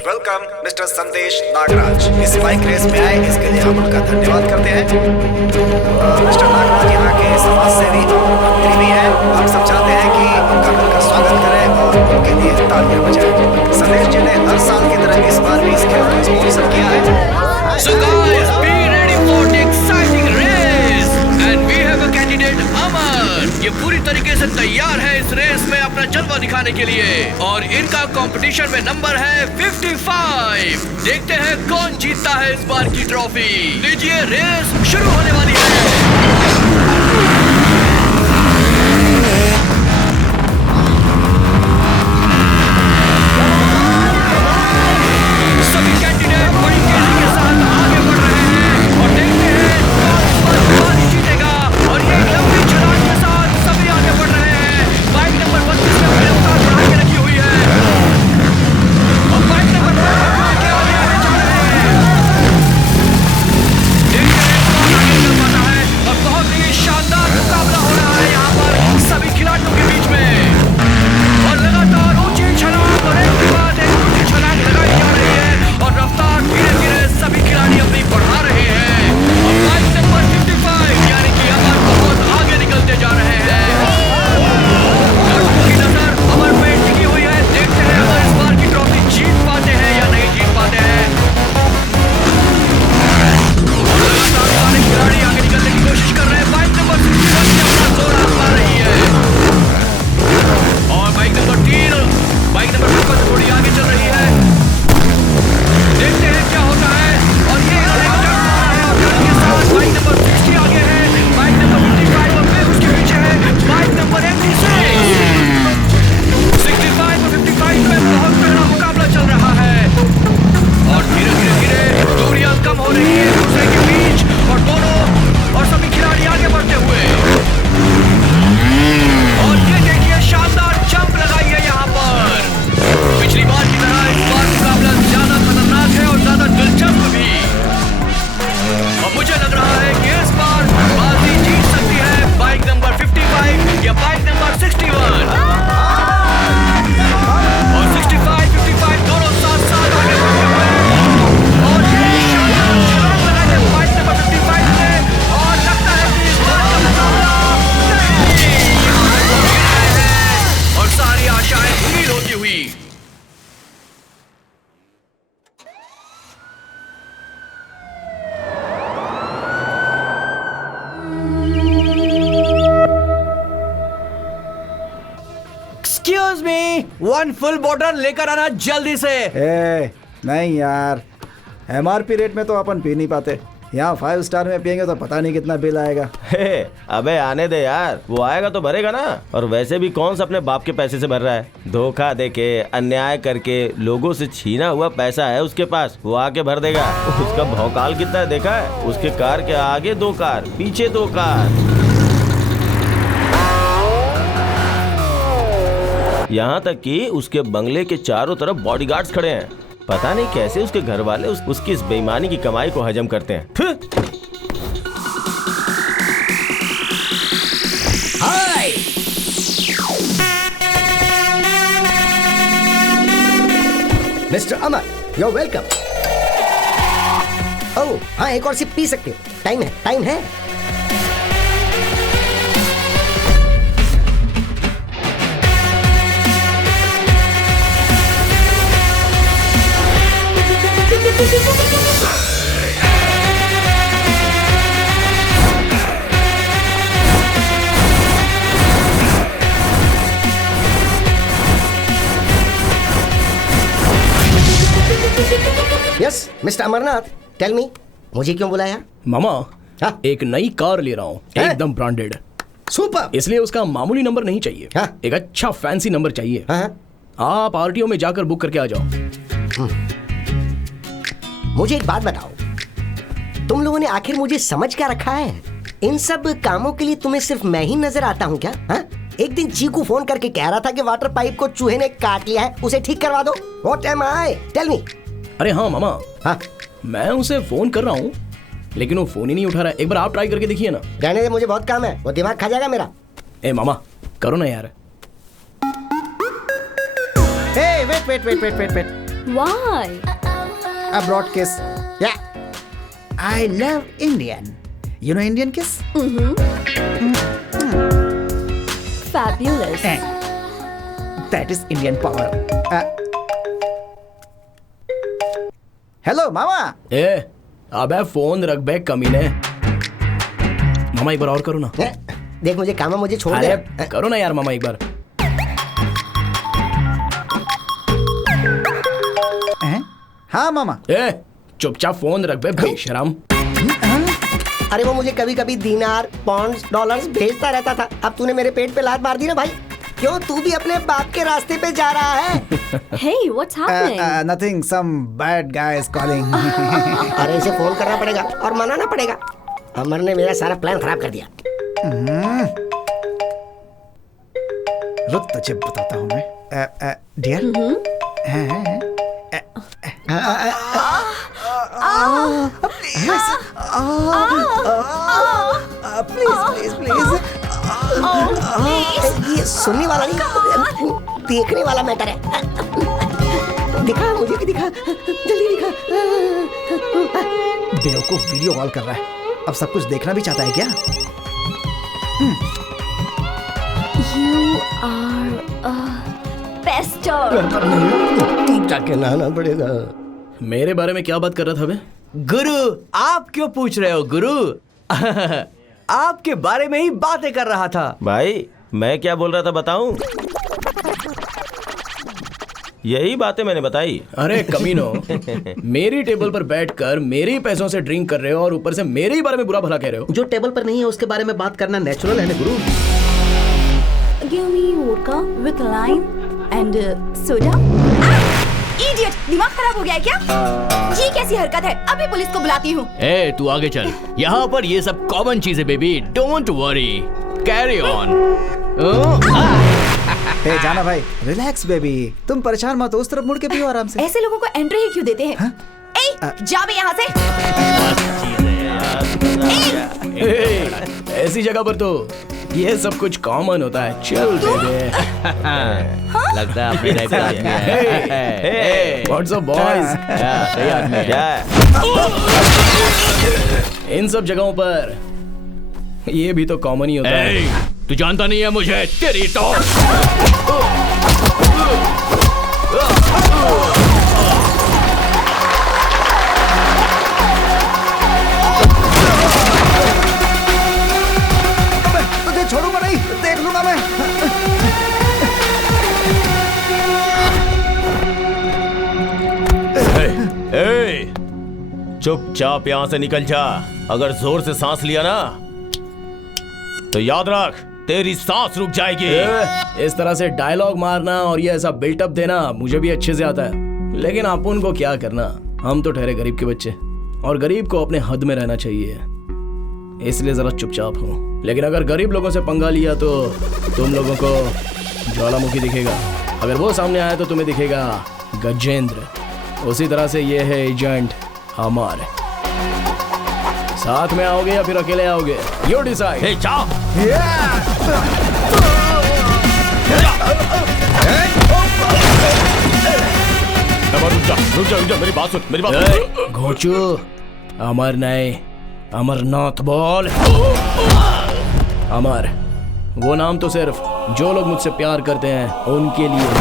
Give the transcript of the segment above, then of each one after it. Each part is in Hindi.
वेलकम मिस्टर संदेश नागराज। इस बाइक रेस में आए इसके लिए हम उनका धन्यवाद करते हैं। मिस्टर नागराज यहाँ के समाज सेवी और मंत्री भी हैं। हम सब चाहते हैं कि उनका मिलकर स्वागत करें और उनके लिए तालियां बजाएं। संदेश जी ने हर साल की तरह इस बार भी इस खेल को स्पॉन्सर किया है। So guys, be ready for the exciting race and we have a candidate अमन। ये पूरी तरीके से तैयार है इस रेस में अपना जलवा दिखाने के लिए और इनका कंपटीशन में नंबर है 55। देखते हैं कौन जीतता है इस बार की ट्रॉफी। लीजिए रेस शुरू होने वाली है। Excuse me, one full bottle लेकर आना जल्दी से। नहीं यार, MRP रेट में तो अपन पी नहीं पाते। यहाँ 5 स्टार में पियेंगे तो पता नहीं कितना बिल आएगा। अबे आने दे यार, वो आएगा तो भरेगा ना। और वैसे भी कौन सा अपने बाप के पैसे से भर रहा है? धोखा देके, अन्याय करके लोगों से छीना हुआ पैसा है उसके पास, वो आके भर देगा। उसका भौकाल कितना है देखा है? उसके कार के आगे 2 कार, पीछे 2 कार। यहाँ तक कि उसके बंगले के चारों तरफ बॉडीगार्ड्स खड़े हैं। पता नहीं कैसे उसके घर वाले उसकी इस बेईमानी की कमाई को हजम करते हैं। Hi mister Amar, you are welcome. Oh हाँ, एक और सिप पी सकते हो। टाइम है। Yes mister Amarnath, tell me, मुझे क्यों बुलाया? मामा, हाँ? एक नई कार ले रहा हूँ, एकदम ब्रांडेड। सुपर। इसलिए उसका मामूली नंबर नहीं चाहिए। हाँ? एक अच्छा फैंसी नंबर चाहिए। हाँ? आप आरटीओ में जाकर बुक करके आ जाओ। मुझे एक बात बताओ, तुम लोगों ने आखिर मुझे समझ क्या रखा है? इन सब कामों के लिए तुम्हें सिर्फ मैं ही नजर आता हूँ क्या? हाँ? एक दिन चीकू फोन करके कह रहा था कि वाटर पाइप को चूहे ने काट लिया है, उसे ठीक करवा दो। What am I? Tell me. अरे हाँ मामा, हाँ? मैं उसे फोन कर रहा हूँ लेकिन वो फोन ही नहीं उठा रहा है। एक बार आप ट्राई करके देखिए ना। रहने दे, मुझे बहुत काम है, वो दिमाग खा जाएगा मेरा। ए मामा, करो ना यार। Wait. Why? A broad kiss. Yeah. I love Indian. You know Indian kiss? Fabulous. That is Indian power. Hello, मामा. ए अबे फोन रख बे कमीने। मामा एक बार और करो ना। देख मुझे काम है, मुझे छोड़ दे। अरे करो ना यार मामा एक बार। हाँ मामा। ए चुपचाप फोन रख बे बेशरम। अरे वो मुझे कभी कभी दिनार, पॉन्ड्स, डॉलर्स भेजता रहता था। अब तूने मेरे पेट पे लात मार दी ना भाई। क्यों तू भी अपने बाप के रास्ते पे जा रहा है? Hey, what's happening? Nothing. Some bad guy is calling. अरे इसे फोन करना पड़ेगा और मनाना पड़ेगा। अमर ने मेरा सारा प्लान खराब कर दिया। रुक तुझे बताता हूँ मैं। डियर। प्लीज प्लीज ये सुनने वाला नहीं, देखने वाला मैटर है। दिखा, मुझे भी दिखा, जल्दी दिखा। बेवकूफ वीडियो कॉल कर रहा है। अब सब कुछ देखना भी चाहता है क्या? You are a pester. जाके नहाना पड़ेगा। मेरे बारे में क्या बात कर रहा था बे? गुरु, आप क्यों पूछ रहे हो गुरु? आपके बारे में ही बातें कर रहा था। भाई मैं क्या बोल रहा था बताऊं? यही बातें मैंने बताई। अरे कमीनो, मेरी टेबल पर बैठकर मेरे ही पैसों से ड्रिंक कर रहे हो और ऊपर से मेरे ही बारे में बुरा भला कह रहे हो। जो टेबल पर नहीं है उसके बारे में बात करना नेचुरल है ना गुरु। Give me vodka with lime and soda. Idiot! दिमाग खराब हो गया है क्या? ये कैसी हरकत है? अभी पुलिस को बुलाती हूँ। ए, तू आगे चल। यहाँ पर ये सब कॉमन चीजें baby. Don't worry, carry on. Hey जाना भाई, रिलैक्स बेबी। तुम परेशान मत हो, उस तरफ मुड़ के पियो आराम से। ऐसे लोगों को एंट्री ही क्यों देते हैं? ए, जा बे यहाँ से। ऐसी जगह पर तो ये सब कुछ कॉमन होता है। चल बेबे। लगता है अपने टाइप का आदमी है। What's up boys? सही आदमी है। क्या? इन सब जगहों पर ये भी तो कॉमन ही होता है। तू जानता नहीं है मुझे, तेरी तो। तुझे छोड़ूंगा नहीं, देख लूंगा मैं। चुपचाप यहाँ से निकल जा। अगर जोर से सांस लिया ना तो याद रख तेरी सांस रुक जाएगी। इस तरह से डायलॉग मारना और ये ऐसा बिल्टअप देना मुझे भी अच्छे से आता है, लेकिन अपन को क्या करना, हम तो ठहरे गरीब के बच्चे और गरीब को अपने हद में रहना चाहिए, इसलिए जरा चुपचाप हो। लेकिन अगर गरीब लोगों से पंगा लिया तो तुम लोगों को ज्वालामुखी दिखेगा, अगर वो सामने आया तो तुम्हें दिखेगा गजेंद्र। उसी तरह से ये है एजेंट अमर। साथ में आओगे या फिर अकेले आओगे? You decide. हे जाओ। रुक जा, मेरी बात सुन, मेरी बात सुन। घोचू, अमर नहीं, अमरनाथ बोल। अमर, वो नाम तो सिर्फ जो लोग मुझसे प्यार करते हैं उनके लिए है।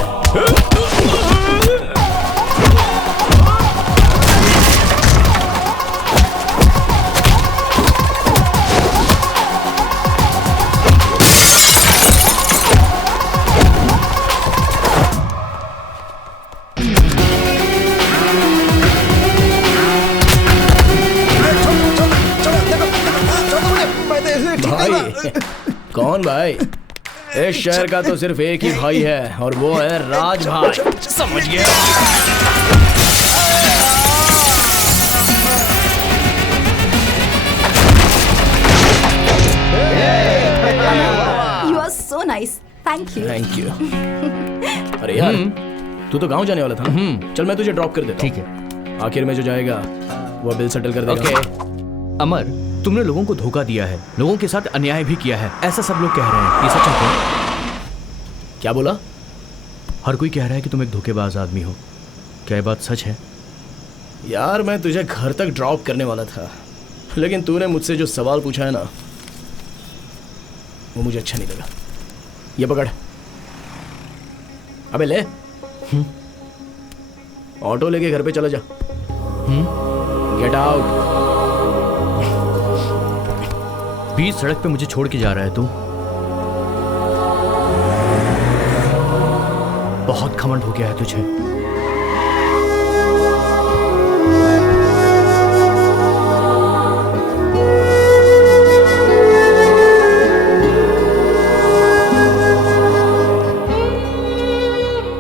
भाई, कौन भाई? इस शहर का तो सिर्फ एक ही भाई है और वो है राज भाई। समझ गया? You are so nice. Thank you. Thank you. अरे यार, तू तो गांव जाने वाला था ना? चल मैं तुझे ड्रॉप कर देता हूं। ठीक है। आखिर में जो जाएगा वो बिल सेटल कर देगा। ओके। अमर, तुमने लोगों को धोखा दिया है, लोगों के साथ अन्याय भी किया है, ऐसा सब लोग कह रहे हैं। ये सच है क्या? क्या बोला? हर कोई कह रहा है कि तुम एक धोखेबाज आदमी हो। क्या ये बात सच है? यार मैं तुझे घर तक ड्रॉप करने वाला था, लेकिन तूने मुझसे जो सवाल पूछा है ना, वो मुझे अच्छा नहीं लगा। ये पकड़। अबे ले। ऑटो लेके घर पे चला जा। Get out. बीच सड़क पे मुझे छोड़ के जा रहा है तू? बहुत घमंड हो गया है तुझे।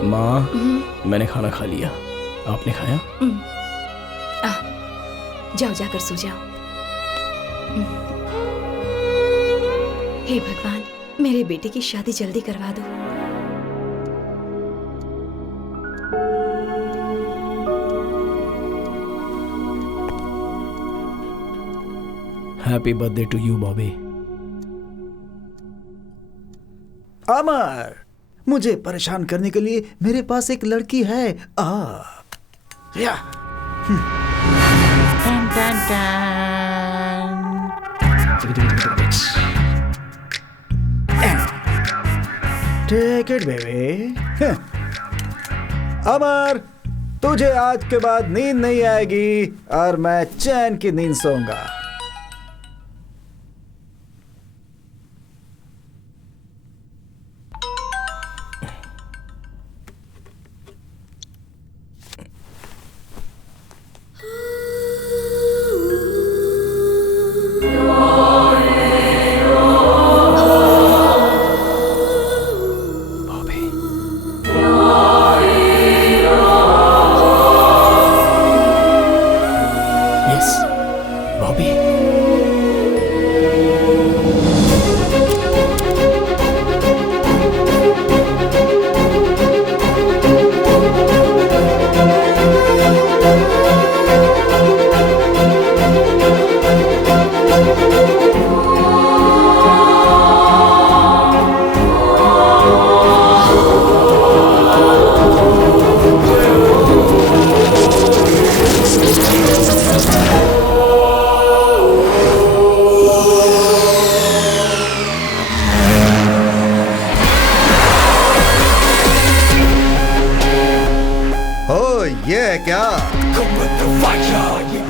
माँ, मैंने खाना खा लिया, आपने खाया? जाओ, जाकर सो जाओ। हे भगवान, मेरे बेटे की शादी जल्दी करवा दो। Happy birthday to you Bobby. Amar, मुझे परेशान करने के लिए मेरे पास एक लड़की है। या। Take it baby. अमर, तुझे आज के बाद नींद नहीं आएगी और मैं चैन की नींद सोऊंगा।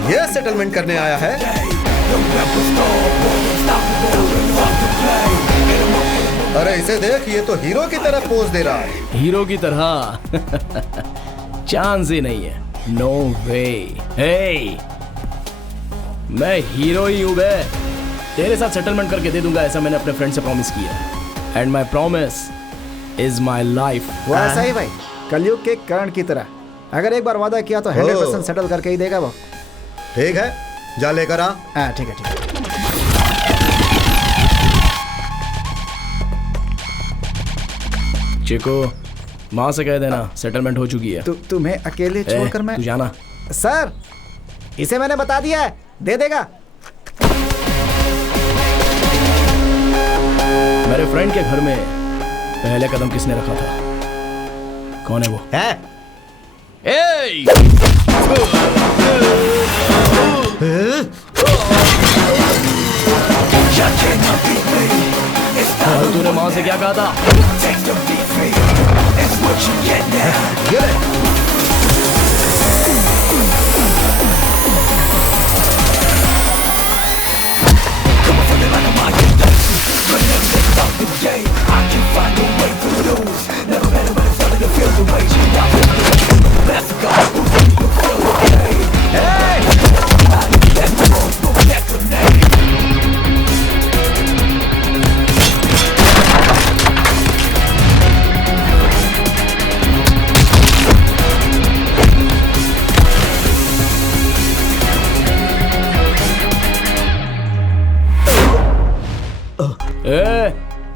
ये सेटलमेंट करने आया है? अरे इसे देख, ये तो हीरो की तरह पोज दे रहा है। हीरो की तरह? चांस ही नहीं है। नो वे। हे, मैं हीरो ही हूँ बे। तेरे साथ सेटलमेंट करके दे दूंगा, ऐसा मैंने अपने फ्रेंड से प्रॉमिस किया। And my promise is my life. वैसा ही भाई, कलयुग के कर्ण की तरह। अगर एक बार वादा किया तो 100% सेटल करके ही देगा वो। ठीक है, जा लेकर आ। ठीक है, ठीक है। चिको, माँ से कह देना सेटलमेंट हो चुकी है। तुम्हें अकेले छोड़कर मैं? तू जाना। सर, इसे मैंने बता दिया है, दे देगा। मेरे फ्रेंड के घर में पहले कदम किसने रखा था? कौन है वो? तूने माँ से क्या कहा था?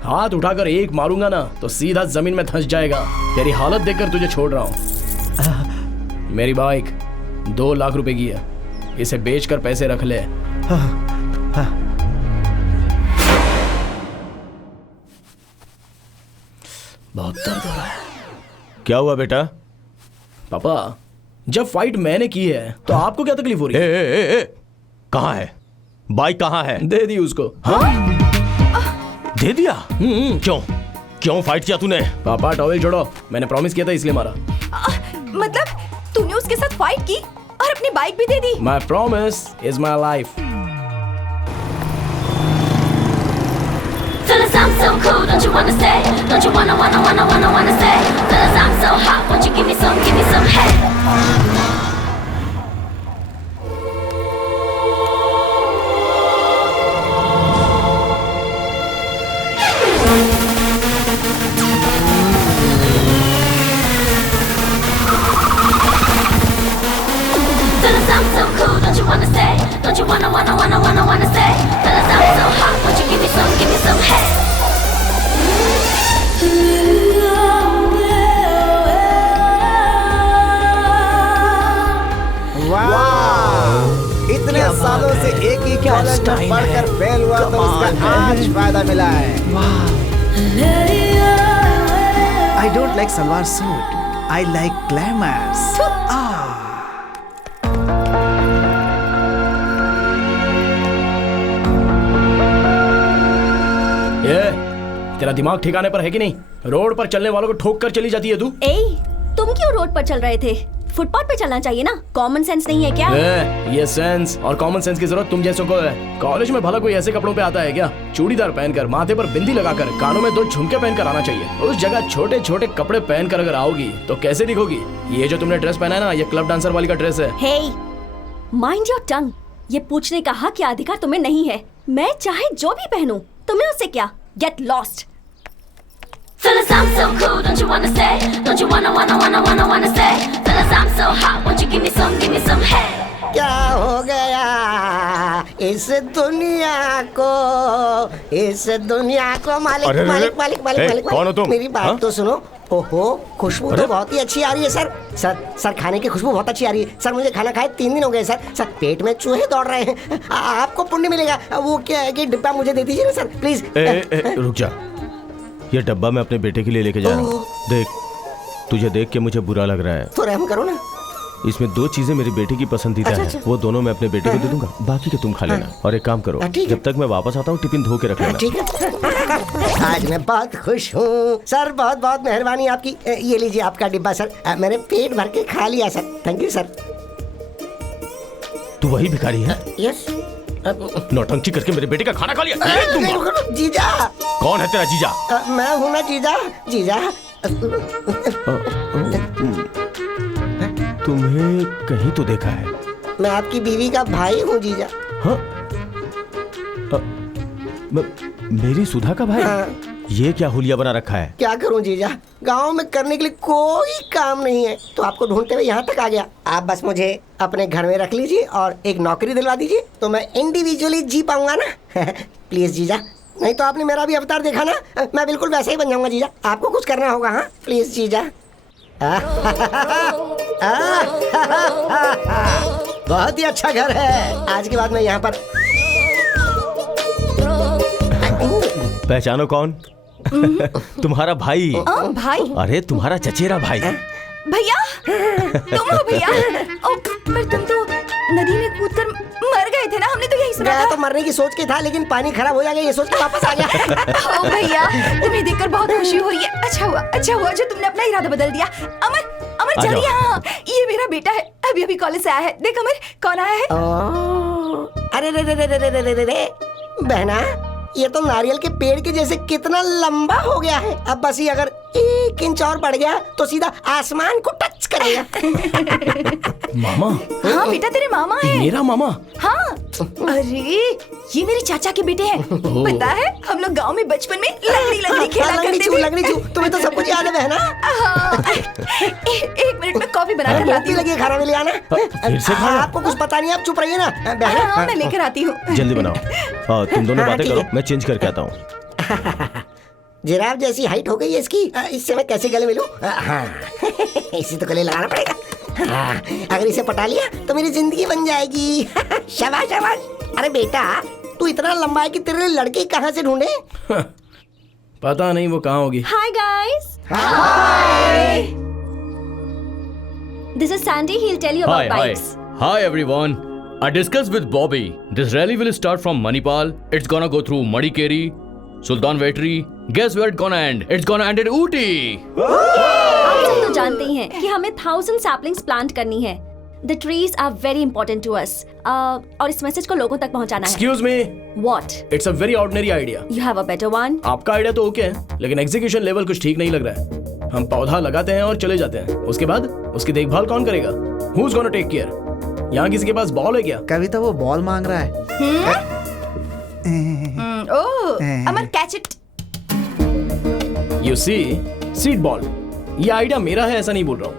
हाथ उठाकर एक मारूंगा ना तो सीधा जमीन में धंस जाएगा। तेरी हालत देखकर तुझे छोड़ रहा हूं। मेरी बाइक 2 लाख रुपए की है, इसे बेचकर पैसे रख ले। बहुत दर्द हो रहा है। क्या हुआ बेटा? पापा, जब फाइट मैंने की है तो आपको क्या तकलीफ हो रही है? कहाँ है बाइक? कहाँ है? दे दी उसको। दे दिया? क्यों क्यों फाइट किया तूने? पापा टॉवेल छोड़ो, मैंने प्रॉमिस किया था इसलिए मारा। मतलब तूने उसके साथ फाइट की और अपनी बाइक भी दे दी? My promise is my life. Fellas, I'm so cool, don't you wanna say? Don't you wanna say? Fellas, I'm so hot, won't you give me some head? Fellas, I'm so cool, don't you wanna say? Don't you wanna say? Fellas, I'm so hot, won't you give me some head? वाह! इतने सालों से एक ही कॉलेज में पढ़कर फेल हुआ तो उसका आज फायदा मिला है। I don't like salwar suit, I like glamours. ये तेरा दिमाग ठिकाने पर है कि नहीं? रोड पर चलने वालों को ठोक कर चली जाती है तू। ए, तुम क्यों रोड पर चल रहे थे? फुटपाथ पे चलना चाहिए ना। कॉमन सेंस नहीं है क्या? ये सेंस और कॉमन सेंस की जरूरत तुम जैसों को है। कॉलेज में भला कोई ऐसे कपड़ों पे आता है क्या? चूड़ीदार पहनकर, माथे पर बिंदी लगाकर, कानों में 2 झुमके पहनकर आना चाहिए। उस जगह छोटे छोटे कपड़े पहनकर अगर आओगी तो कैसे दिखोगी? ये जो तुमने ड्रेस पहना है ना, ये क्लब डांसर वाली का ड्रेस है। हे, माइंड योर टंग। ये पूछने का हक या अधिकार तुम्हें नहीं है। मैं चाहे जो भी पहनूं, तुम्हें उससे क्या? Get lost. Fellas, I'm so cool, don't you wanna say? Don't you wanna say? Fellas, I'm so hot, won't you give me some head? क्या हो गया इस दुनिया को, इस दुनिया को? मालिक अरे, मालिक मालिक मालिक ए, मालिक कौन हो तुम? मेरी बात हाँ? तो सुनो। ओहो, खुशबू तो बहुत ही अच्छी आ रही है सर। सर खाने की खुशबू बहुत अच्छी आ रही है सर। मुझे खाना खाए 3 दिन हो गए सर। पेट में चूहे दौड़ रहे हैं। आपको पुण्य मिलेगा। वो क्या है कि डिब्बा मुझे दे दीजिए ना सर, प्लीज। रुक जा, ये डब्बा मैं अपने बेटे के लिए लेके जा रहा हूँ। देख, तुझे देख के मुझे बुरा लग रहा है। तो रहम करो ना। इसमें 2 चीजें मेरी बेटी की पसंदीदा अच्छा। है, वो दोनों मैं अपने बेटे को दे दूंगा, बाकी के तुम खा लेना। और एक काम करो, ठीक है। जब तक मैं वापस आता हूँ टिफिन धो के रख लेना। ठीक है। आज मैं बहुत खुश हूँ सर। बहुत बहुत मेहरबानी आपकी। ये लीजिए आपका डिब्बा सर। मैंने पेट भर के खा लिया सर। Thank you sir. तू वही भिखारी है? यस। नौटंकी करके मेरे बेटे का खाना खा लिया। एक दूंगा। जीजा। कौन है तेरा जीजा? मैं हूँ ना जीजा। जीजा। तुम्हें कहीं तो देखा है। मैं आपकी बीवी का भाई हूँ जीजा। हाँ? मेरी सुधा का भाई? हाँ। ये क्या हुलिया बना रखा है? क्या करूँ जीजा, गांव में करने के लिए कोई काम नहीं है तो आपको ढूंढते हुए यहाँ तक आ गया। आप बस मुझे अपने घर में रख लीजिए और एक नौकरी दिलवा दीजिए तो मैं इंडिविजुअली जी पाऊंगा ना। प्लीज जीजा, नहीं तो आपने मेरा भी अवतार देखा ना, मैं बिल्कुल वैसा ही बन जाऊंगा जीजा। आपको कुछ करना होगा। हाँ प्लीज जीजा। बहुत ही अच्छा घर है। आज के बाद मैं यहाँ पर। पहचानो कौन? तुम्हारा भाई। भाई? अरे तुम्हारा चचेरा भाई। भैया, तुम हो भैया? पर तुम तो नदी में कूदकर मर गए थे ना, हमने तो यही सुना मैं था। तो मरने की सोच के था लेकिन पानी खराब हो जाएगा ये सोच के वापस आ गया। ओ भैया, तुम्हें देखकर बहुत खुशी हो रही है। अच्छा हुआ जो तुमने अपना इरादा बदल दिया। अमर जल्दी आ, ये मेरा बेटा है, अभी अभी कॉलेज से आया है। देख अमर, कौन आया है? अरे रे बहना, ये तो नारियल के पेड़ के जैसे कितना लंबा हो गया है। अब बस ये अगर 1 इंच और बढ़ गया तो सीधा आसमान को टच करेगा। मामा? हाँ बेटा, तेरे मामा है। मेरा मामा? हाँ। अरे ये मेरे चाचा के बेटे हैं। पता है, हम लोग गांव में बचपन में लंगड़ी खेला करते थे। लंगड़ी चू, तुम्हें तो सब कुछ याद है बहना। हाँ। एक मिनट में कॉफी बना कर लाती हूँ। लगी खाना में ले आना। फिर से खाना? आपको कुछ पता नहीं, आप चुप रहिए ना बहना। हाँ, मैं लेकर आती हूँ। जल्दी बनाओ। तुम दोनों बातें करो, मैं चेंज करके आता हूँ। जिराफ जैसी हाइट हो गई है इसकी, इससे मैं कैसे गले मिलूं? हाँ। इसी तो गले लगाना पड़ेगा। हाँ, अगर इसे पटा लिया तो मेरी जिंदगी बन जाएगी। शाबाश शाबाश। अरे बेटा, तू इतना लंबा है कि तेरे लिए लड़की कहाँ से ढूंढे? पता नहीं वो कहाँ होगी। Hi guys. This is Sandy. He'll tell you about bikes. Hi everyone. I discussed with Bobby. This rally will start from Manipal. It's gonna go through Madikeri, Sultan Vetri. Guess where it's gonna end? It's gonna end at Ooty. आप सब तो जानते ही हैं कि हमें 1000 saplings plant करनी है. The trees are very important to us. और इस मैसेज को लोगों तक पहुंचाना है. Excuse me. What? It's a very ordinary idea. You have a better one? आपका आइडिया तो ओके है, लेकिन एग्जीक्यूशन लेवल कुछ ठीक नहीं लग रहा है. हम पौधा लगाते हैं और चले जाते हैं. उसके बाद उसकी देखभाल कौन करेगा? Who's gonna take care? यहाँ किसी के पास बॉल है क्या? कविता वो बॉल मांग रहा है. Oh, Amar catch it. You see, seed ball. ये आइडिया मेरा है ऐसा नहीं बोल रहा हूँ.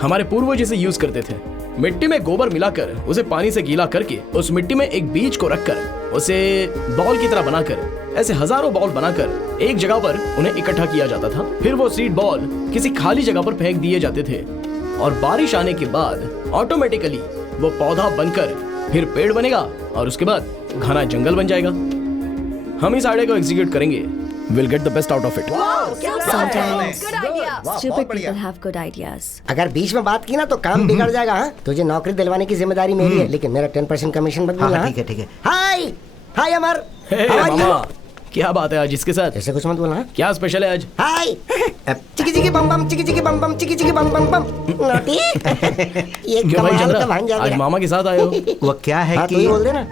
हमारे पूर्वज इसे यूज करते थे. मिट्टी में गोबर मिलाकर उसे पानी से गीला करके उस मिट्टी में एक बीज को रखकर उसे बॉल की तरह बनाकर ऐसे हजारों बॉल बनाकर एक जगह पर उन्हें इकट्ठा किया जाता था. फिर वो सीड बॉल किसी खाली जगह पर फेंक दिए जाते थे और बारिश आने के बाद ऑटोमेटिकली वो पौधा बनकर फिर पेड़ बनेगा और उसके बाद घना जंगल बन जाएगा. हम इस आइडिया को एग्जीक्यूट करेंगे. We'll get the best out of it. Sometimes Good idea. stupid people have good ideas. अगर बीच में बात की ना तो काम बिगड़ जाएगा. हाँ, तुझे नौकरी दिलवाने की जिम्मेदारी मेरी है, लेकिन मेरा 10% कमीशन मत भूलना. हाँ, ठीक है. हाय अमर. Hey, How are you? मामा, क्या बात है आज इसके साथ? ऐसे कुछ मत बोलना. क्या स्पेशल है आज? हाय. चिकी चिकी बम बम चिकी चिकी बम बम चिकी चिकी बम बम बम. नोटी. ये क्यों भाई कमाल चंद्रा, का भांजा आज तेरा. मामा के साथ आए हो? वो क्या है हाँ, कि तू ही बोल दे ना.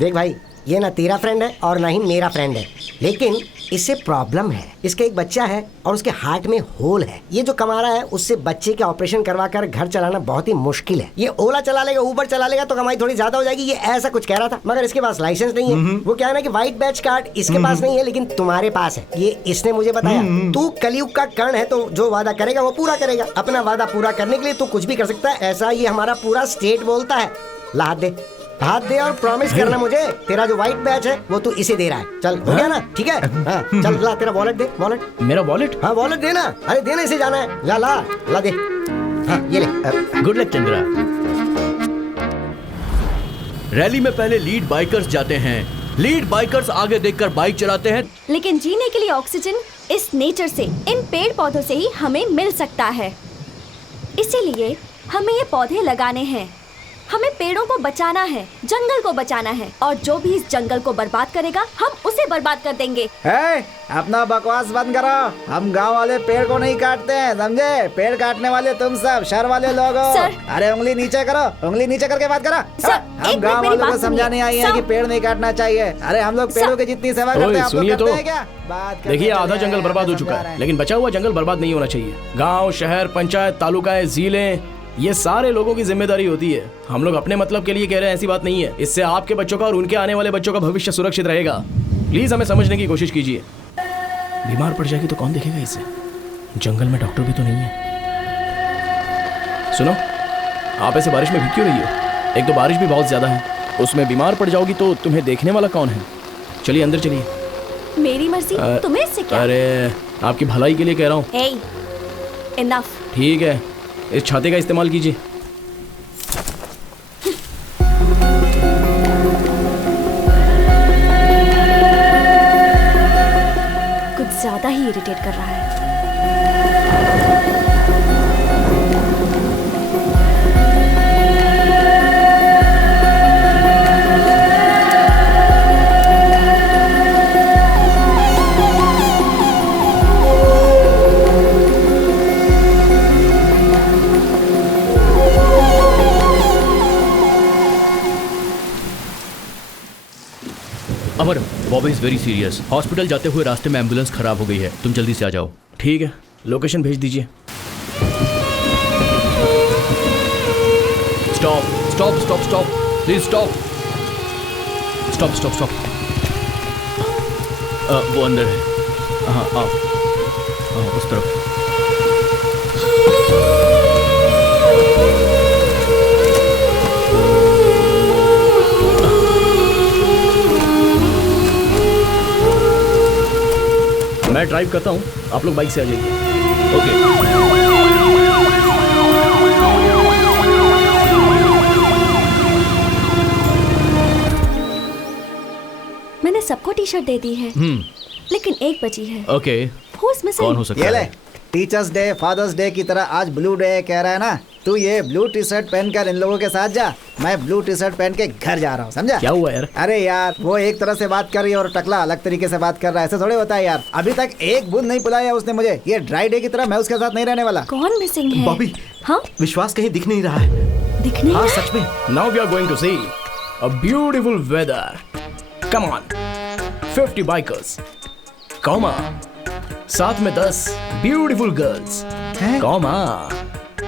देख भाई, ये ना तेरा फ्रेंड है और ना ही मेरा फ्रेंड है, लेकिन इससे प्रॉब्लम है. इसका एक बच्चा है और उसके हार्ट में होल है. ये जो कमा रहा है उससे बच्चे के ऑपरेशन करवा कर घर चलाना बहुत ही मुश्किल है. ये ओला चला लेगा, ऊबर चला लेगा तो कमाई थोड़ी ज्यादा हो जाएगी. ये ऐसा कुछ कह रहा था, मगर इसके पास लाइसेंस नहीं है. वो क्या है ना कि व्हाइट बैच कार्ड इसके पास नहीं है, लेकिन तुम्हारे पास है. ये इसने मुझे बताया. तू कलयुग का कर्ण है, तो जो वादा करेगा वो पूरा करेगा. अपना वादा पूरा करने के लिए तू कुछ भी कर सकता है, ऐसा ये हमारा पूरा स्टेट बोलता है. ला हाथ दे और प्रॉमिस करना मुझे, तेरा जो व्हाइट बैच है वो तू इसे दे रहा है. चल हो गया ना? ठीक है. हाँ, चल ला तेरा वॉलेट दे. वॉलेट? मेरा वॉलेट? हाँ वॉलेट देना. अरे देना, इसे जाना है. ला दे. हाँ ये ले. Good luck Chandra. रैली में पहले लीड बाइकर्स जाते हैं. लीड बाइकर्स आगे देखकर बाइक चलाते हैं. लेकिन जीने के लिए ऑक्सीजन इस नेचर से, इन पेड़ पौधों से ही हमें मिल सकता है. इसीलिए हमें ये पौधे लगाने हैं. हमें पेड़ों को बचाना है, जंगल को बचाना है, और जो भी इस जंगल को बर्बाद करेगा हम उसे बर्बाद कर देंगे. अपना बकवास बंद करो. हम गांव वाले पेड़ को नहीं काटते हैं, समझे? पेड़ काटने वाले तुम सब शहर वाले लोग हो. सर. अरे उंगली नीचे करो, उंगली नीचे करके बात करो. सर, हम एक गांव मिनट मेरी वालों को बात समझाने आई है सुनिए. कि पेड़ नहीं काटना चाहिए. अरे हम लोग पेड़ों की जितनी सेवा करते हैं आप लोग सुनिए करते तो. हैं क्या? बात करते देखिए, आधा चले जंगल आए, बर्बाद हो समझा चुका रहे है, हैं. लेकिन बचा हुआ जंगल बर्बाद नहीं होना चाहिए. गांव, शहर, पंचायत, तालुकाएं, जिले, ये सारे लोगों की जिम्मेदारी होती है. हम लोग अपने मतलब के लिए कह रहे हैं, ऐसी बात नहीं है. इससे आपके बच्चों का और उनके आने वाले बच्चों का भविष्य सुरक्षित रहेगा. प्लीज हमें समझने की कोशिश कीजिए. बीमार पड़ जाएगी तो कौन देखेगा इसे? जंगल में डॉक्टर भी तो नहीं है. सुनो, आप ऐसे बारिश में भीग क्यों रही हो? एक तो बारिश भी बहुत ज्यादा है, उसमें बीमार पड़ जाओगी तो तुम्हें देखने वाला कौन है? चलिए अंदर चलिए. मेरी मर्जी, तुम्हें इससे क्या? अरे आपकी भलाई के लिए कह रहा हूँ. Hey, enough. ठीक है, इस छाते का इस्तेमाल कीजिए. कुछ ज्यादा ही इरिटेट कर रहा है. Amar, Bobby is very serious. Hospital जाते हुए रास्ते में एम्बुलेंस खराब हो गई है. तुम जल्दी से आ जाओ. ठीक है, लोकेशन भेज दीजिए. Stop stop stop stop, please stop. Stop stop stop. वो अंदर है. हाँ आओ, उस तरफ. मैं ड्राइव करता हूँ, आप लोग बाइक से आ जाइए. ओके. मैंने सबको टी शर्ट दे दी है, लेकिन एक बची है. ओके. Who's missing? कौन हो सकता ये ले. है? टीचर्स डे, फादर्स डे की तरह आज ब्लू डे कह रहा है ना, तू ये ब्लू टी शर्ट पहनकर इन लोगों के साथ जा, मैं ब्लू टी शर्ट पहन के घर जा रहा हूँ, समझा? क्या हुआ यार? अरे यार वो एक तरह से बात कर रही है और टकला अलग तरीके से बात कर रहा है, ऐसे थोड़े होता है यार। अभी तक एक बूंद नहीं पिलाया उसने मुझे, ये ड्राई डे की तरह मैं उसके साथ नहीं रहने वाला। कौन मिसिंग है? बॉबी, हाँ, विश्वास कहीं दिख नहीं रहा है। दिख नहीं हाँ रहा? सच में। Now we are going to see a beautiful weather. Come on, 50 bikers. Comma. साथ में 10 beautiful girls. हैं? Comma.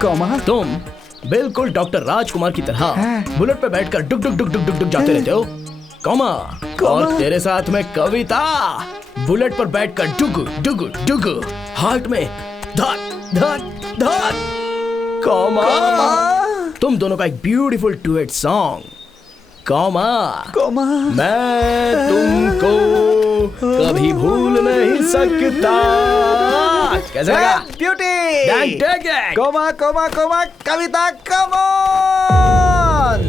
कौमा? तुम बिल्कुल डॉक्टर राजकुमार की तरह बुलेट पे बैठकर डुक डुक डुक डुक डुक डुक जाते रहते हो। कॉमा। और तेरे साथ में कविता बुलेट पर बैठकर डुग डुग डुग हार्ट में धक धक धक। कॉमा। तुम दोनों का एक beautiful duet song. Comma. Comma? मैं तुमको कभी भूल नहीं सकता। कैसे लगा? Beauty. Comma comma comma Kavita, come on.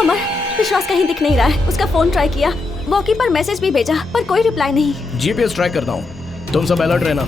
Amar, Vishwas कहीं दिख नहीं रहा है। उसका फोन ट्राई किया, वॉकी पर मैसेज भी भेजा, पर कोई रिप्लाई नहीं। जीपीएस ट्रैक करता हूँ, तुम सब अलर्ट रहना।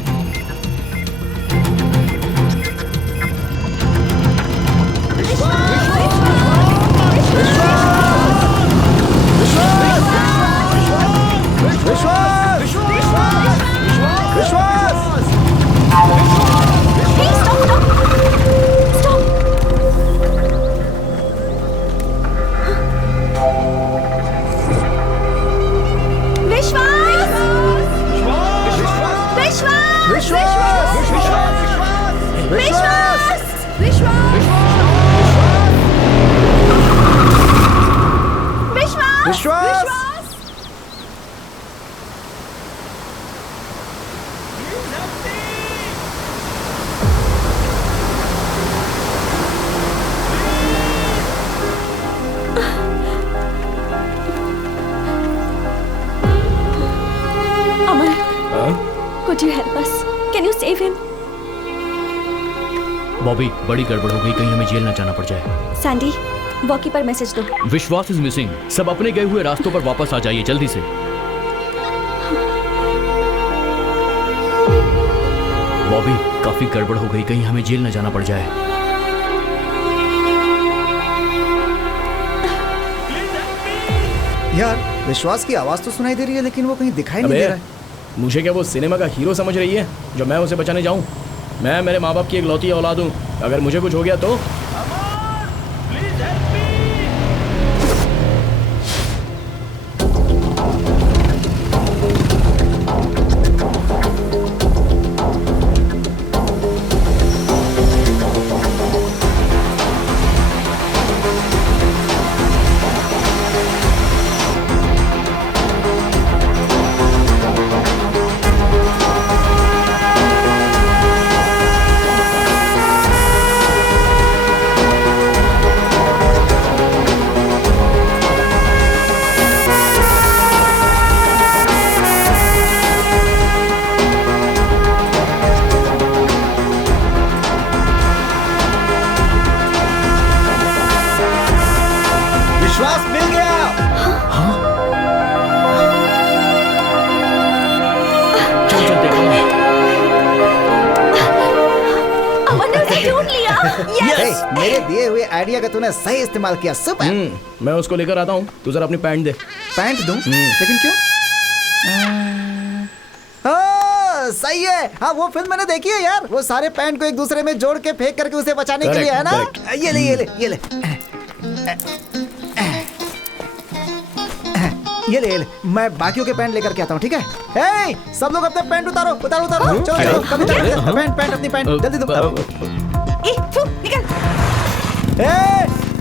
Could you help us? Can you save him? Bobby, बड़ी गड़बड़ हो गई, कहीं हमें जेल न जाना पड़ जाए। सैंडी, वॉकी पर मैसेज दो। विश्वास इज मिसिंग। सब अपने गए हुए रास्तों पर वापस आ जाइए जल्दी से। बॉबी, काफी गड़बड़ हो गई, कहीं हमें जेल न जाना पड़ जाए। यार विश्वास की आवाज तो सुनाई दे रही है लेकिन वो कहीं दिखाई नहीं दे रहा है। मुझे क्या वो सिनेमा का हीरो समझ रही है जो मैं उसे बचाने जाऊं? मैं मेरे माँ बाप की एक लौती औलाद हूं, अगर मुझे कुछ हो गया तो? मेरे दिए हुए आइडिया का तूने सही इस्तेमाल किया, सुपर। मैं उसको लेकर आता हूँ, तू जरा अपनी पैंट दे। पैंट दूं? लेकिन क्यों? सही है। हाँ वो फिल्म मैंने देखी है यार, वो सारे पैंट को एक दूसरे में जोड़ के फेंक करके उसे बचाने के लिए, है ना? ये ले ये ले ये ले ये ले ये ले, मैं बाकियों के पैंट लेकर के आता हूँ, ठीक है? हे, सब लोग अपने पैंट उतारो उतारो उतारो, चलो चलो, कभी पैंट पैंट अपनी पैंट जल्दी दो।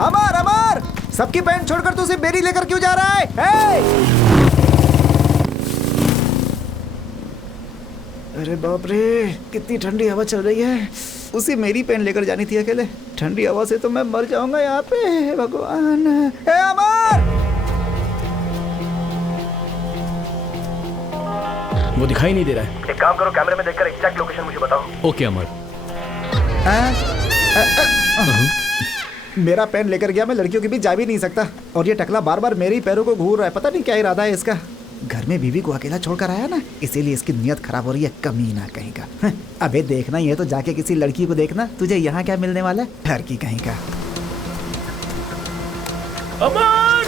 अमर अमर, सबकी पैंट छोड़कर तू सिर्फ मेरी लेकर क्यों जा रहा है? अरे बाप रे, कितनी ठंडी हवा चल रही है। उसी मेरी पैंट लेकर जानी थी अकेले, ठंडी हवा से तो मैं मर जाऊंगा यहाँ पे। भगवान। हे अमर, वो दिखाई नहीं दे रहा है। एक काम करो, कैमरे में देखकर एग्जैक्ट लोकेशन मुझे बताओ। ओके अमर। मेरा पेन लेकर गया, मैं लड़कियों के बीच जा भी नहीं सकता, और ये टकला बार बार मेरे ही पैरों को घूर रहा है, पता नहीं क्या इरादा है इसका। घर में बीवी को अकेला छोड़कर आया ना, इसीलिए इसकी नियत खराब हो रही है, कमीना कहीं का। अबे देखना ही है तो जाके किसी लड़की को देखना, तुझे यहाँ क्या मिलने वाला है, घर की कहीं का। अमन,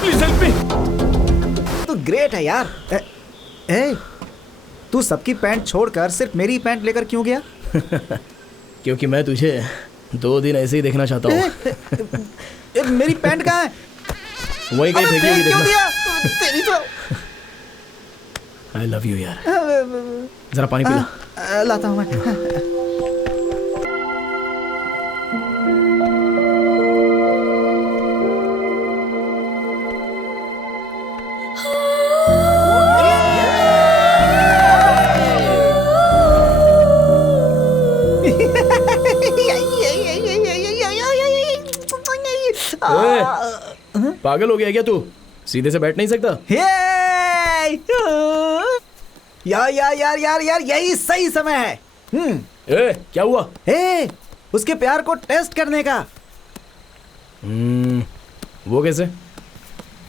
प्लीज हेल्प मी। तू ग्रेट है यार। तू सबकी पैंट छोड़कर सिर्फ मेरी पैंट लेकर क्यों गया? क्योंकि मैं तुझे 2 दिन ऐसे ही देखना चाहता हूँ। मेरी पैंट कहाँ है? वही कहीं फेंकी हुई क्यों देखना। दिया? तेरी तो। आई लव यू यार। जरा पानी पिला। लाता हूँ मैं। पागल हो गया क्या तू? सीधे से बैठ नहीं सकता? यार यही सही समय है। क्या हुआ? उसके प्यार को टेस्ट करने का। वो कैसे?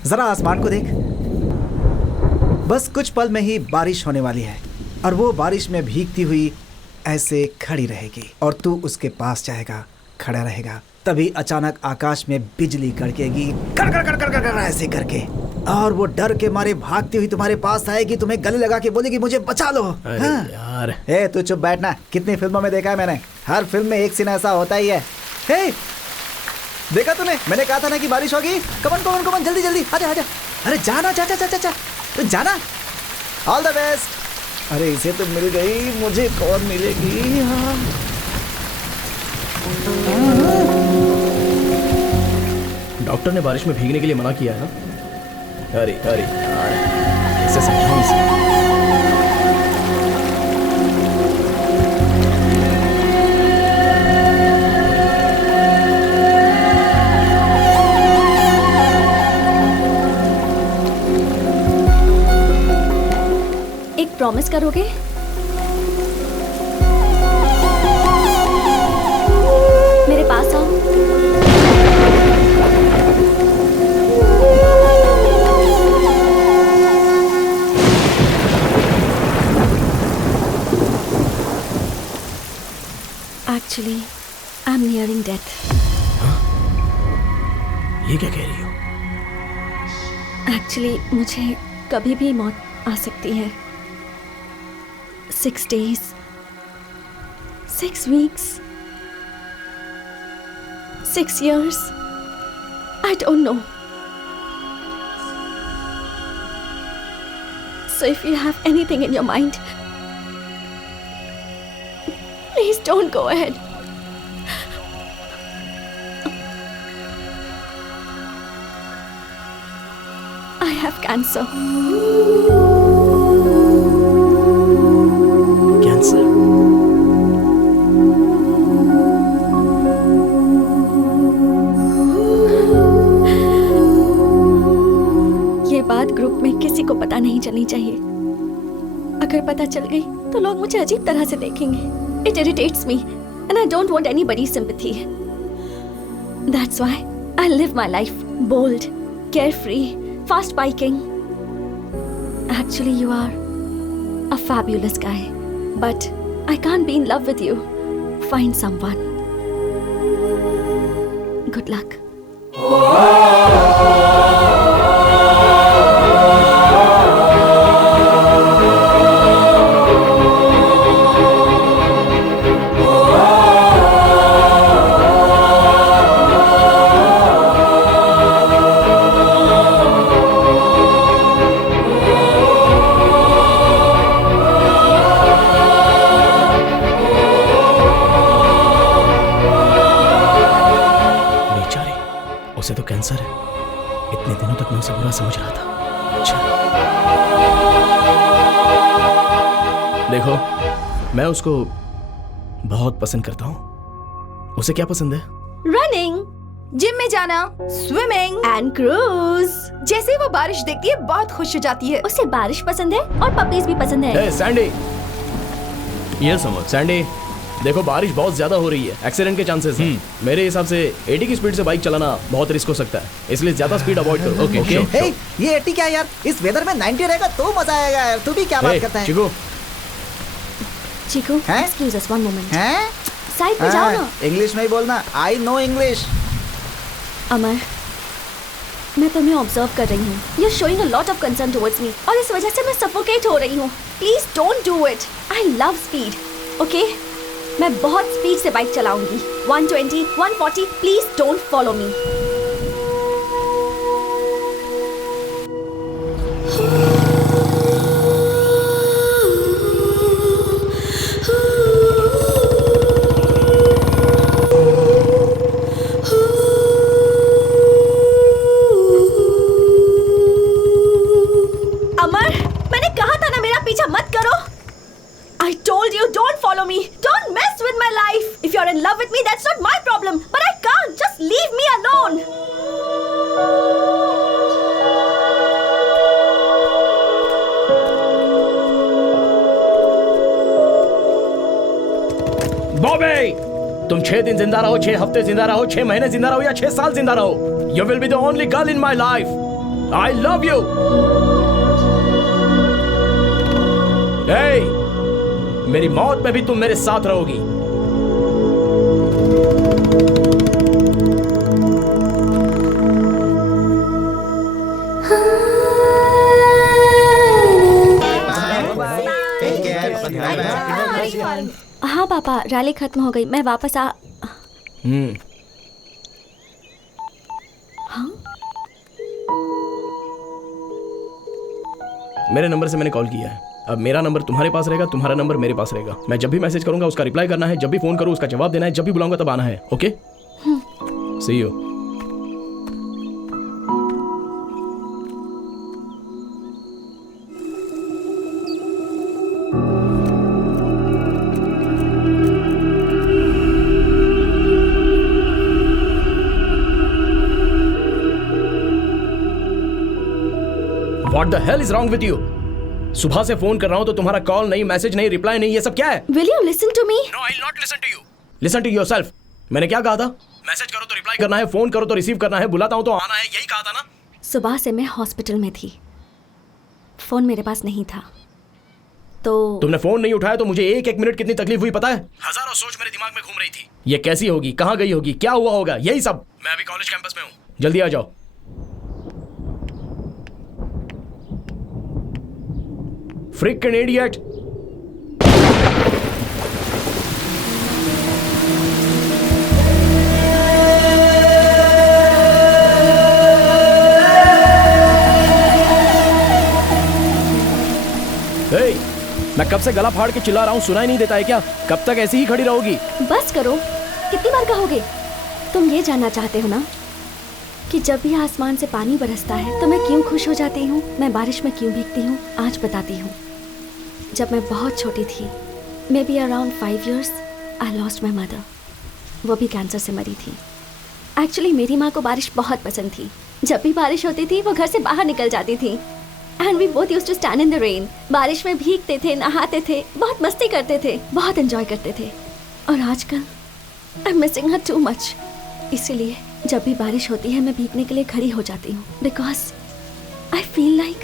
जरा आसमान को देख। बस कुछ पल में ही बारिश होने वाली है और वो बारिश में भीगती हुई ऐसे खड़ी रहेगी और तू उसके पास जाएगा, खड़ा रहेगा। तभी अचानक आकाश में बिजली कड़केगी, कर कर कर कर कर कर ऐसे करके, और वो डर के मारे भागती हुई तुम्हारे पास आएगी, तुम्हें गले लगा के बोलेगी मुझे बचा लो। अरे यार। तू चुप बैठना। कितनी फिल्मों में देखा है मैंने, हर फिल्म में एक सीन ऐसा होता ही है। देखा तूने? मैंने कहा था ना कि बारिश होगी। कमन जल्दी जल्दी आजा आजा। अरे जाना, जा जा जा जा, तो जाना। All the best. अरे इसे तो मिल गई, मुझे कौन मिलेगी? डॉक्टर ने बारिश में भीगने के लिए मना किया है ना? अरे यार, इसे समझाओ इसे। एक प्रॉमिस करोगे? मेरे पास आओ। Actually, I'm nearing death. ये क्या कह रही हो? Actually, मुझे कभी भी मौत आ सकती है। 6 days, 6 weeks, 6 years. I don't know. So if you have anything in your mind, please don't go ahead. I have cancer. Cancer? ये बात ग्रुप में किसी को पता नहीं चलनी चाहिए। अगर पता चल गई तो लोग मुझे अजीब तरह से देखेंगे। It irritates me and I don't want anybody's sympathy. That's why I live my life bold, carefree, fast biking. Actually, you are a fabulous guy, but I can't be in love with you. Find someone. Good luck. उसे तो कैंसर है। इतने दिनों तक मैं उसे बुरा समझ रहा था। अच्छा। देखो, मैं उसको बहुत पसंद करता हूँ। उसे क्या पसंद है? रनिंग, जिम में जाना, स्विमिंग एंड क्रूज। जैसे ही वो बारिश देखती है बहुत खुश हो जाती है। उसे बारिश पसंद है और पपीज भी पसंद है। सैंडी, यस अमर। सैंडी, देखो बारिश बहुत ज्यादा हो रही है, एक्सीडेंट के चांसेस हैं। मेरे हिसाब से 80 की स्पीड से बाइक चलाना बहुत रिस्क हो सकता है, इसलिए ज्यादा स्पीड अवॉइड करो। ओके हे, ये 80 क्या यार, इस वेदर में 90 रहेगा तो मजा आएगा यार। तू भी क्या बात करता है? Chiku excuse us one moment. हैं? साइड पे जाओ ना। इंग्लिश में ही बोलना, आई नो इंग्लिश। अमर, मैं तुम्हें ऑब्जर्व कर रही हूँ। You are showing a lot of concern towards me और इस वजह से मैं सफोकेट हो रही हूँ। Please don't do it. I love speed. Okay, मैं बहुत स्पीड से बाइक चलाऊंगी। 120, 140। Please don't follow me. तुम 6 दिन जिंदा रहो, 6 हफ्ते जिंदा रहो, 6 महीने जिंदा रहो या 6 साल जिंदा रहो, you will be the only girl in my life. I love you. मेरी मौत में भी तुम मेरे साथ रहोगी। हाँ पापा, रैली खत्म हो गई, मैं वापस आ। हाँ? मेरे नंबर से मैंने कॉल किया है। अब मेरा नंबर तुम्हारे पास रहेगा, तुम्हारा नंबर मेरे पास रहेगा। मैं जब भी मैसेज करूंगा उसका रिप्लाई करना है, जब भी फोन करूँ उसका जवाब देना है, जब भी बुलाऊंगा तब आना है। Okay, see you. What the hell is wrong with you? सुबह से फोन कर रहा हूं तो तुम्हारा कॉल नहीं, मैसेज नहीं, रिप्लाई नहीं, ये सब क्या है? Will you listen to me? No, I'll not listen to you. Listen to yourself. मैंने क्या कहा था? मैसेज करो तो रिप्लाई करना है, फोन करो तो रिसीव करना है, बुलाता हूं तो आना है, यही कहा था ना? सुबह से मैं हॉस्पिटल में थी, फोन मेरे पास नहीं था, तो तुमने फोन नहीं उठाया तो मुझे एक मिनट कितनी तकलीफ हुई पता है? हजारों सोच मेरे दिमाग में घूम रही थी। ये कैसी होगी, कहाँ गई होगी, क्या हुआ होगा, यही सब। मैं अभी कॉलेज कैंपस में हूँ, जल्दी आ जाओ। Freaking idiot! Hey, मैं कब से गला फाड़ के चिल्ला रहा हूँ, सुनाई नहीं देता है क्या? कब तक ऐसी ही खड़ी रहोगी? बस करो, कितनी बार कहोगे? तुम ये जानना चाहते हो ना कि जब भी आसमान से पानी बरसता है तो मैं क्यों खुश हो जाती हूँ, मैं बारिश में क्यों भीगती हूँ? आज बताती हूँ। जब मैं बहुत छोटी थी, may be around 5 years, I lost my mother. वो भी कैंसर से मरी थी। एक्चुअली मेरी माँ को बारिश बहुत पसंद थी। जब भी बारिश होती थी वो घर से बाहर निकल जाती थी। And we both used to stand in the rain. बारिश में भीगते थे, नहाते थे, बहुत मस्ती करते थे, बहुत एंजॉय करते थे। और आजकल I am missing her too much. इसीलिए जब भी बारिश होती है मैं भीगने के लिए खड़ी हो जाती हूँ, बिकॉज आई फील लाइक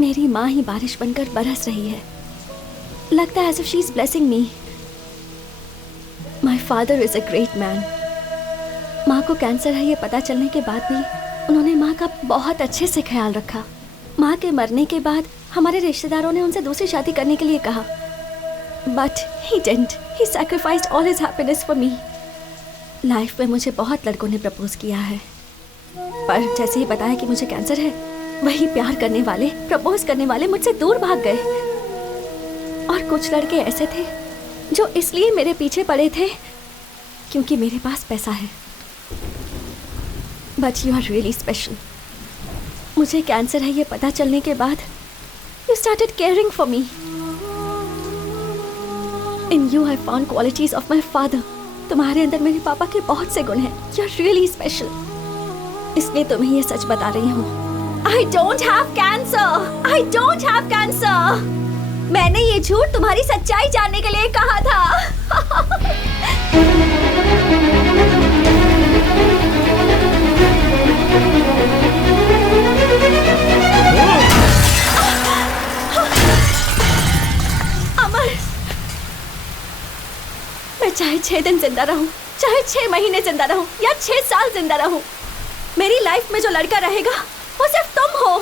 मेरी माँ ही बारिश बनकर बरस रही है। लगता है as if she is blessing me. My father is a great man. माँ को कैंसर है ये पता चलने के बाद भी उन्होंने माँ का बहुत अच्छे से ख्याल रखा। माँ के मरने के बाद हमारे रिश्तेदारों ने उनसे दूसरी शादी करने के लिए कहा, but he didn't. He sacrificed all his happiness for me. Life में मुझे बहुत लड़कों ने प्रपोज किया है, पर जैसे ही बताया कि मुझे कैंसर है, वही प्यार करने वाले, प्रपोज करने वाले मुझसे दूर भाग गए। और कुछ लड़के ऐसे थे जो इसलिए मेरे पीछे पड़े थे क्योंकि मेरे पास पैसा है। But you are really special. मुझे कैंसर है ये पता चलने के बाद you started caring for me. In you I found qualities of my father. तुम्हारे अंदर मेरे पापा के बहुत से गुण हैं। यू आर रियली स्पेशल, इसलिए तुम्हें ये सच बता रही हूँ। I don't have cancer. I don't have cancer. मैंने ये झूठ तुम्हारी सच्चाई जानने के लिए कहा था। मैं चाहे 6 दिन जिंदा रहूं, चाहे 6 महीने जिंदा रहूं या 6 साल जिंदा रहूं, मेरी लाइफ में जो लड़का रहेगा वो सिर्फ तुम हो।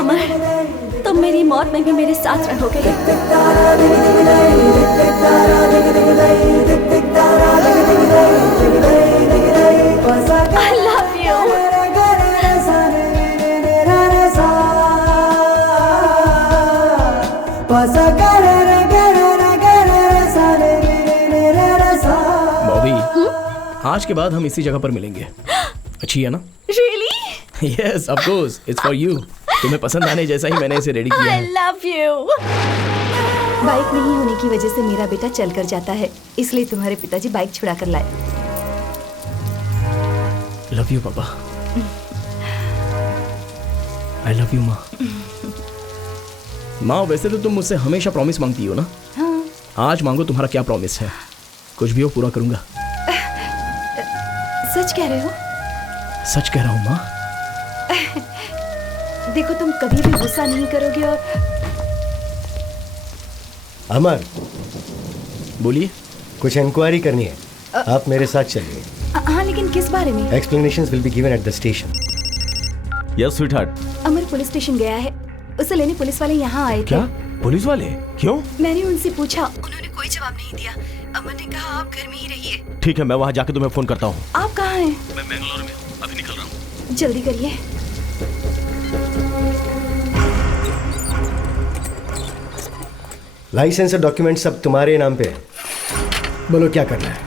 अमर, तुम मेरी मौत में भी मेरे साथ रहोगे। I love you. बॉबी, आज के बाद हम इसी जगह पर मिलेंगे। अच्छी है ना? Really? Yes, of course. It's for you. तुम्हें पसंद आने जैसा ही मैंने इसे रेडी किया I है। love you. बाइक नहीं होने की वजह से मेरा बेटा चल कर जाता है, इसलिए तुम्हारे पिताजी बाइक छुड़ा कर लाए। लव यू पापा। आई लव यू माँ। माँ, वैसे तो तुम मुझसे हमेशा प्रॉमिस मांगती हो ना? हाँ। आज मांगो, तुम्हारा क्या प्रॉमिस है? कुछ भी हो पूरा करूंगा। सच कह रहे हो? सच कह रहा हूँ माँ। देखो, तुम कभी भी गुस्सा नहीं करोगे और अमर, बोलिए। कुछ इंक्वायरी करनी है, आप मेरे साथ चलिए। हाँ, लेकिन किस बारे में? Explanations will be given at the station. Yes sweetheart. Amar police station गया है, उसे लेने पुलिस वाले यहाँ आए थे। क्या? पुलिस वाले? क्यों? मैंने उनसे पूछा, उन्होंने कोई जवाब नहीं दिया। अमर ने कहा आप घर में ही रहिए। ठीक है, मैं वहाँ जाके तुम्हें फोन करता हूँ। आप कहाँ हैं? मैं बेंगलोर में हूँ, अभी निकल रहा हूँ। जल्दी करिए। लाइसेंस और डॉक्यूमेंट सब तुम्हारे नाम पे है। बोलो क्या करना है?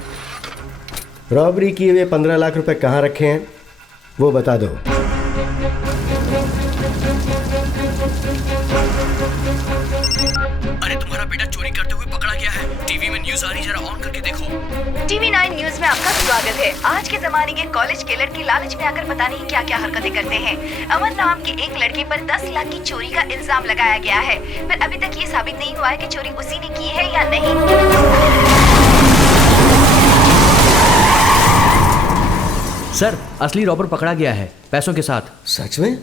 रॉबरी किए हुए 15 लाख रुपए कहाँ रखे हैं वो बता दो। अरे तुम्हारा बेटा चोरी करते हुए पकड़ा गया है। टीवी में न्यूज आ रही, जरा ऑन करके देखो। TV 9 न्यूज में आपका स्वागत है। आज के जमाने के कॉलेज के लड़के लालच में आकर पता नहीं क्या क्या हरकतें करते हैं। अमर नाम के एक लड़के पर 10 लाख की चोरी का इल्जाम लगाया गया है, पर अभी तक ये साबित नहीं हुआ है कि चोरी उसी ने की है या नहीं। सर, असली रॉबर पकड़ा गया है, पैसों के साथ। सच में?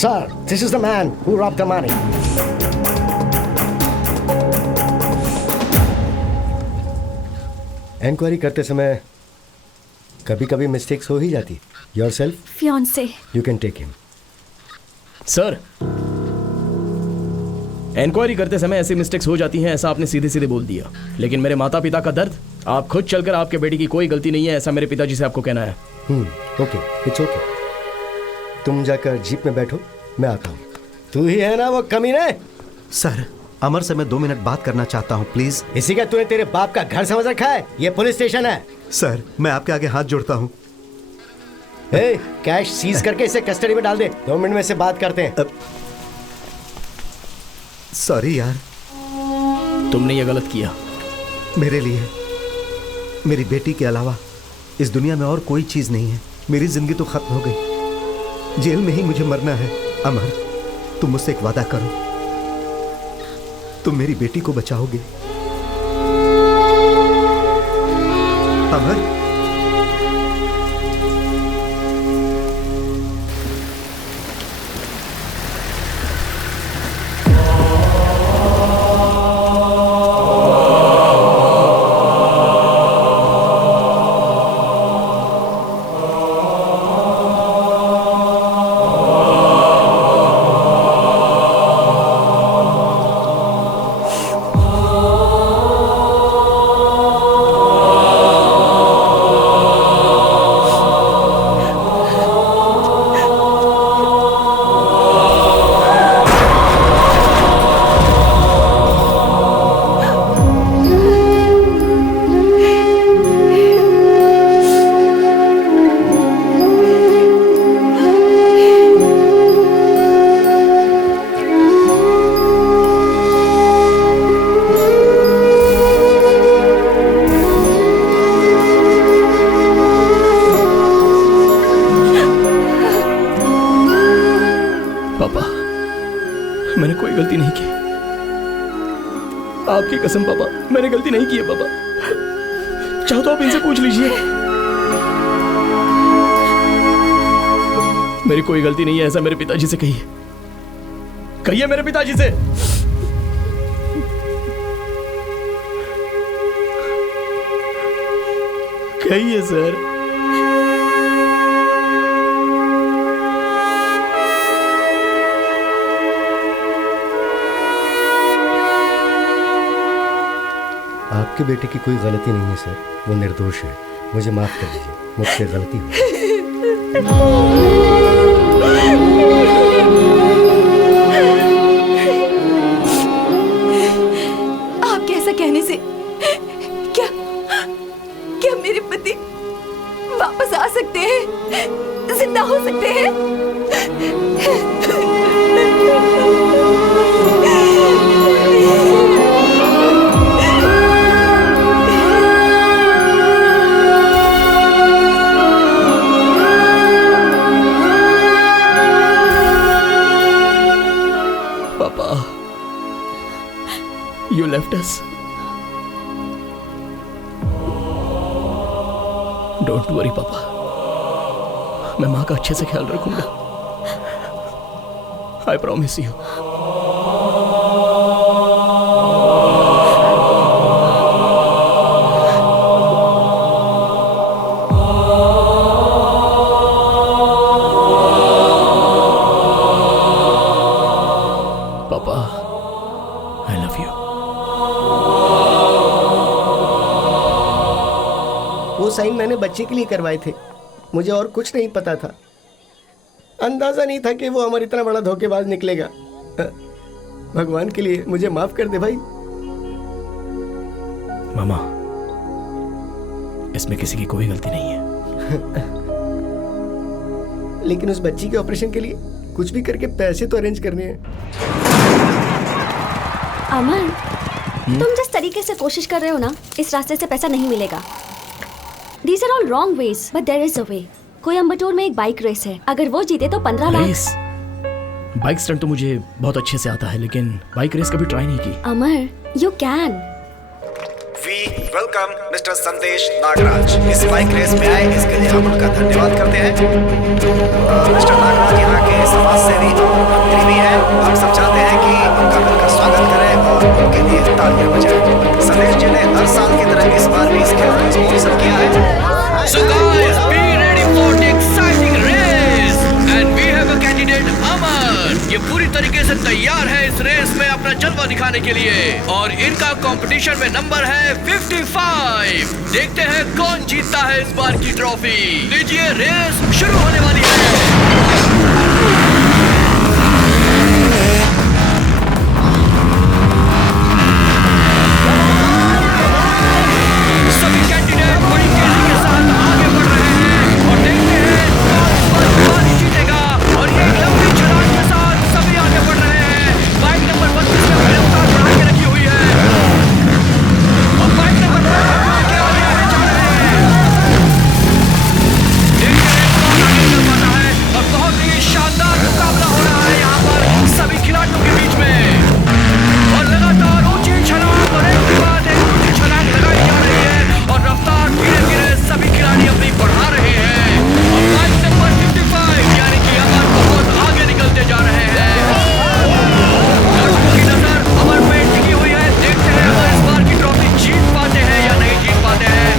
Sir, this is the man who robbed the money. Inquiry करते समय कभी कभी मिस्टेक्स हो ही जाती। Yourself, fiance. you can take him. Sir, inquiry करते समय ऐसी मिस्टेक्स हो जाती हैं, ऐसा आपने सीधे सीधे बोल दिया। लेकिन मेरे माता पिता का दर्द, आप खुद चलकर आपके बेटी की कोई गलती नहीं है, ऐसा मेरे पिताजी से आपको कहना है। Okay, it's okay. तुम जाकर जीप में बैठो, मैं आता हूँ। तू ही है ना वो कमीने? सर, अमर से मैं 2 मिनट बात करना चाहता हूँ, प्लीज। इसी का तूने तेरे बाप का घर समझ रखा है? ये पुलिस स्टेशन है। सर, मैं आपके आगे हाथ जोड़ता हूँ। कैश सीज करके इसे कस्टडी में डाल दे। 2 मिनट में से बात करते हैं। सॉरी यार, तुमने ये गलत किया। मेरे लिए मेरी बेटी के अलावा इस दुनिया में और कोई चीज नहीं है। मेरी जिंदगी तो खत्म हो गई, जेल में ही मुझे मरना है। अमर, तुम मुझसे एक वादा करो, तुम मेरी बेटी को बचाओगे। अमर, मैंने कोई गलती नहीं की। आपकी कसम पापा, मैंने गलती नहीं की है पापा। चाहो तो आप इनसे पूछ लीजिए। मेरी कोई गलती नहीं है, ऐसा मेरे पिताजी से कहिए। कहिए मेरे पिताजी से। कहिए सर। आपके बेटे की कोई गलती नहीं है सर, वो निर्दोष है। मुझे माफ कर दीजिए, मुझसे गलती हुई। आपके ऐसा कहने से क्या मेरे पति वापस आ सकते हैं, जिंदा हो सकते हैं? You left us. Don't worry, पापा। मैं माँ का अच्छे से ख्याल रखूंगा। I promise you. पापा, I love you. वो साइन मैंने बच्चे के लिए करवाए थे, मुझे और कुछ नहीं पता था। अंदाजा नहीं था कि वो हमारा इतना बड़ा धोखेबाज निकलेगा। भगवान के लिए मुझे माफ कर दे भाई। मामा, इसमें किसी की कोई गलती नहीं है। लेकिन उस बच्ची के ऑपरेशन के लिए कुछ भी करके पैसे तो अरेंज करने हैं। अमन, तुम जिस तरीके से कोशिश कर रहे हो ना, इस रास्ते से पैसा नहीं मिलेगा। These are all wrong ways, but there is a way. Coimbatore में एक बाइक रेस है, अगर वो जीते तो 15 लाख। रेस? बाइक स्टंट तो मुझे बहुत अच्छे से आता है, लेकिन बाइक रेस कभी ट्राई नहीं की। अमर, you can. We welcome Mr. संदेश नागराज। इस बाइक रेस में आए इसके लिए हम उनका धन्यवाद करते हैं। मिस्टर नागराज यहाँ के समाज सेवी और मंत्री भी हैं। हम सब चाहते हैं कि उनका मिलकर स्वागत करें और उनके लिए तालियां बजाएं। संदेश जी ने हर साल की तरह इस बार भी इस खेल को स्पॉन्सर किया है। So guys, be ready for the exciting race, and we have a candidate अमन। ये पूरी तरीके से तैयार है इस रेस में अपना जलवा दिखाने के लिए, और इनका कंपटीशन में नंबर है 55। देखते हैं कौन जीतता है इस बार की ट्रॉफी। लीजिए, रेस शुरू होने वाली है। सभी कैंडिडेट बड़ी तेजी के साथ आगे बढ़ रहे हैं, और देखते हैं कौन जीतेगा। और ये लंबी छलांग के साथ सभी आगे बढ़ रहे हैं। बाइक नंबर 32 में अपनी रफ्तार बढ़ा के रखी हुई है, और बाइक नंबर 32 के आगे जा रहे हैं। देखते हैं कौन आगे चल पाता है, और बहुत ही शानदार मुकाबला हो रहा है यहाँ पर सभी खिलाड़ियों के बीच में। और लगातार ऊंची छलांग और एक के बाद एक ऊंची छलांग लगाई जा रही है, और रफ्तार धीरे धीरे सभी खिलाड़ी अपनी बढ़ा रहे हैं। और बाइक नंबर 55 यानी कि अमर बहुत आगे निकलते जा रहे हैं। दर्शकों की नजर अमर पे टिकी हुई है। देखते हैं अमर इस बार की ट्रॉफी जीत पाते हैं या नहीं जीत पाते हैं।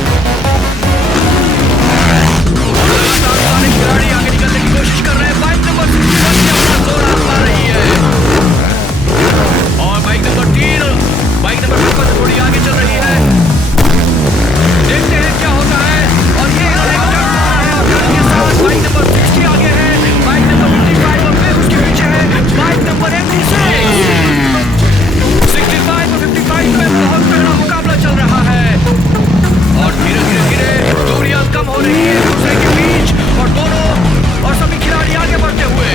और लगातार सारे खिलाड़ी आगे निकलने की कोशिश कर रहे हैं। बाइक नंबर 61 से अपना जोर आजमा रही है, और बाइक नंबर 3 बाइक नंबर 55 से थोड़ी आगे चल रही है। देखते हैं क्या होता है। और ये टर्न आ रहा है, और टर्न के साथ बाइक नंबर 60 आगे है, बाइक नंबर 55 और फिर उसके पीछे है बाइक नंबर 86। 65 और 55 में बहुत तगड़ा मुकाबला चल रहा है, और धीरे धीरे दूरियां कम हो रही है एक दूसरे के बीच, और दोनों और सभी खिलाड़ी आगे बढ़ते हुए।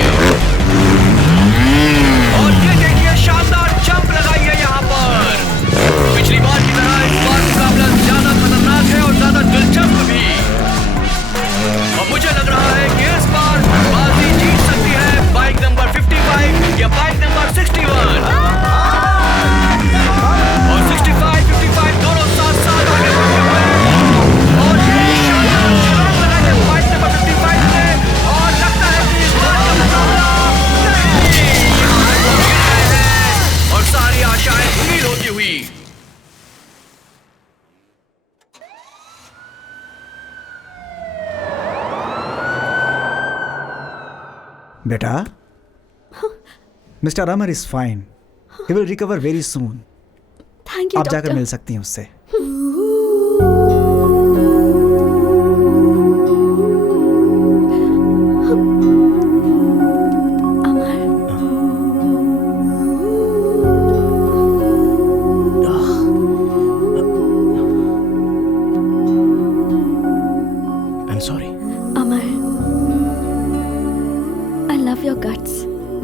और ये देखिए, शानदार जंप लगाई है यहाँ पर। पिछली बार की तरह इस बार मुकाबला ज्यादा खतरनाक है और ज्यादा दिलचस्प भी। और मुझे लग रहा है कि इस बार बाजी जीत सकती है बाइक नंबर 55 या बाइक नंबर 61। और 65, 55 दोनों साथ साथ आगे बढ़ते हुए, और ये शानदार छलांग लगा के बाइक नंबर 55 ने बेटा, mister Amar is fine. He will recover very soon. Thank you आप जाकर डॉक्टर. मिल सकती हैं उससे.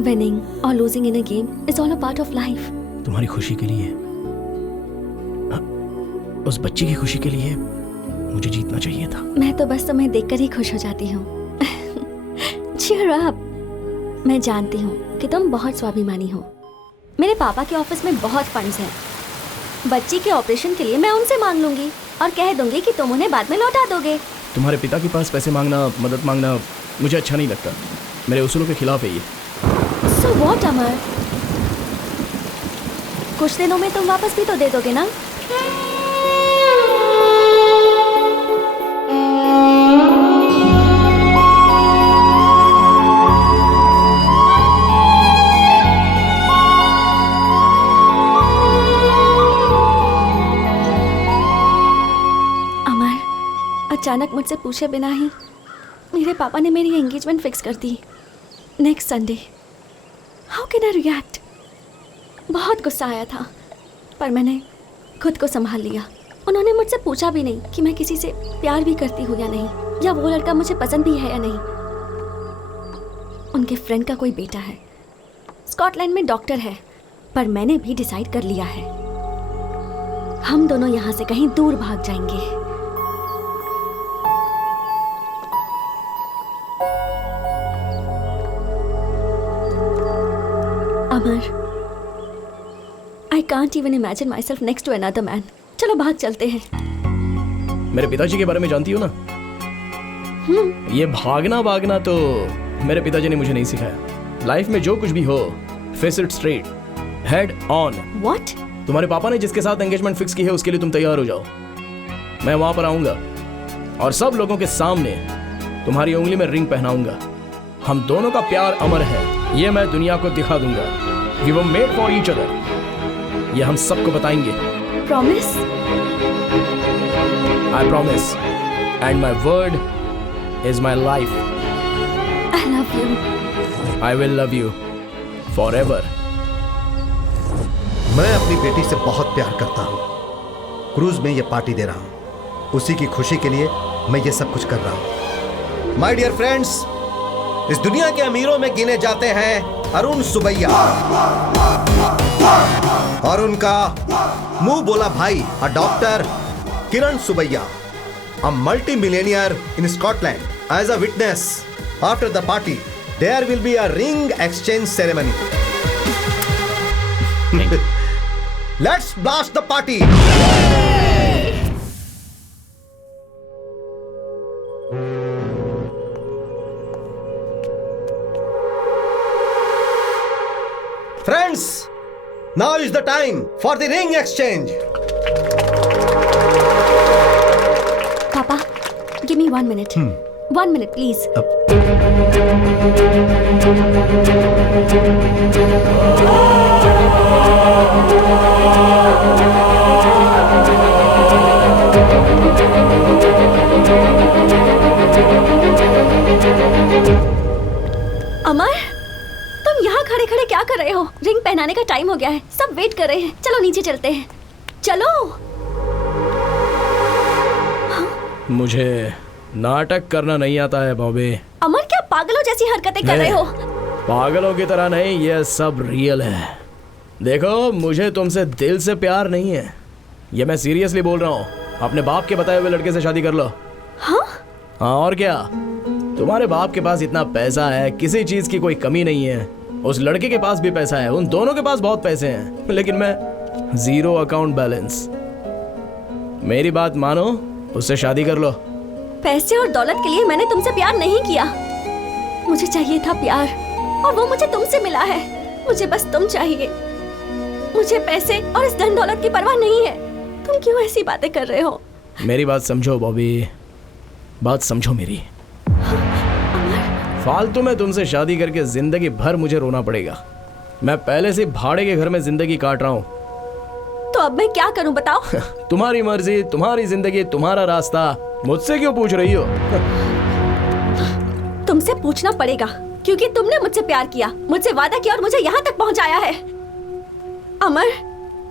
Winning or losing in a game is all a part of life. तुम्हारी खुशी के लिए, उस बच्ची की खुशी के लिए मुझे जीतना चाहिए था. मैं तो बस तुम्हें देखकर ही खुश हो जाती हूँ. Cheer up. मैं जानती हूँ कि तुम बहुत स्वाभिमानी हो. मेरे पापा के ऑफिस में बहुत फंड्स हैं. बच्ची के ऑपरेशन के लिए मैं उनसे मांग लूंगी और कह दूंगी कि तुम उन्हें बाद में लौटा दोगे. तुम्हारे पिता के पास पैसे मांगना, मदद मांगना मुझे अच्छा नहीं लगता. मेरे उसूलों के खिलाफ है ये. So what, अमर? कुछ दिनों में तुम वापस भी तो दे दोगे ना? अमर, अचानक मुझसे पूछे बिना ही मेरे पापा ने मेरी एंगेजमेंट फिक्स कर दी. Next Sunday. How can I react? बहुत गुस्सा आया था, पर मैंने खुद को संभाल लिया. उन्होंने मुझसे पूछा भी नहीं कि मैं किसी से प्यार भी करती हूँ या नहीं, या वो लड़का मुझे पसंद भी है या नहीं. उनके फ्रेंड का कोई बेटा है, स्कॉटलैंड में डॉक्टर है, पर मैंने भी डिसाइड कर लिया है हम दोनों यहाँ से कहीं दूर भाग जाएंगे. अमर, I can't even imagine myself next to another man. चलो भाग चलते हैं. मेरे पिताजी के बारे में जानती हो ना? ये भागना भागना तो मेरे पिताजी ने मुझे नहीं सिखाया. लाइफ में जो कुछ भी हो, face it straight, head on. What? तुम्हारे पापा ने जिसके साथ एंगेजमेंट फिक्स की है उसके लिए तुम तैयार हो जाओ. मैं वहां पर आऊंगा और सब लोगों के सामने तुम्हारी उंगली में रिंग पहनाऊंगा. हम दोनों का प्यार अमर है, ये मैं दुनिया को दिखा दूंगा. We were made for each other. ये हम सबको बताएंगे. Promise? I promise. And my word is my life. I love you. I will love you forever. मैं अपनी बेटी से बहुत प्यार करता हूँ. क्रूज में ये पार्टी दे रहा हूँ. उसी की खुशी के लिए मैं ये सब कुछ कर रहा हूँ. माय डियर फ्रेंड्स, इस दुनिया के अमीरों में गिने जाते हैं अरुण सुबैया और उनका मुंह बोला भाई doctor Kiran Subbaiah, a multi millionaire in Scotland. As a witness, after the party there will be a ring exchange ceremony. Let's blast the party. Friends, now is the time for the ring exchange. Papa, give me 1 minute. 1 minute, please. अमर, तुम यहाँ खड़े खड़े क्या कर रहे हो? रिंग पहनाने का टाइम हो गया है, सब वेट कर रहे हैं. चलो नीचे चलते हैं. चलो. मुझे नाटक करना नहीं आता है बॉबी. अमर, क्या पागलों जैसी हरकतें कर रहे हो? पागलों की तरह नहीं, ये सब रियल है. देखो, मुझे तुमसे दिल से प्यार नहीं है, ये मैं सीरियसली बोल रहा हूँ. अपने बाप के बताए हुए लड़के से शादी कर लो. हाँ, और क्या? तुम्हारे बाप के पास इतना पैसा है, किसी चीज की कोई कमी नहीं है. उस लड़के के पास भी पैसा है, उन दोनों के पास बहुत पैसे हैं, लेकिन मैं जीरो अकाउंट बैलेंस. मेरी बात मानो, उससे शादी कर लो. पैसे और दौलत के लिए मैंने तुमसे प्यार नहीं किया. मुझे चाहिए था प्यार, और वो मुझे तुमसे मिला है. मुझे बस तुम चाहिए. मुझे पैसे और इस धन दौलत की परवाह नहीं है. तुम क्यों ऐसी बातें कर रहे हो? मेरी बात समझो बॉबी, बात समझो मेरी. फालतू में तुमसे शादी करके जिंदगी भर मुझे रोना पड़ेगा। मैं पहले से भाड़े के घर में जिंदगी काट रहा हूँ। तो अब मैं क्या करूं बताओ? तुम्हारी मर्जी, तुम्हारी जिंदगी, तुम्हारा रास्ता, मुझसे क्यों पूछ रही हो? तुमसे पूछना पड़ेगा क्योंकि तुमने मुझसे प्यार किया, मुझसे वादा किया और मुझे यहाँ तक पहुँचाया है। अमर,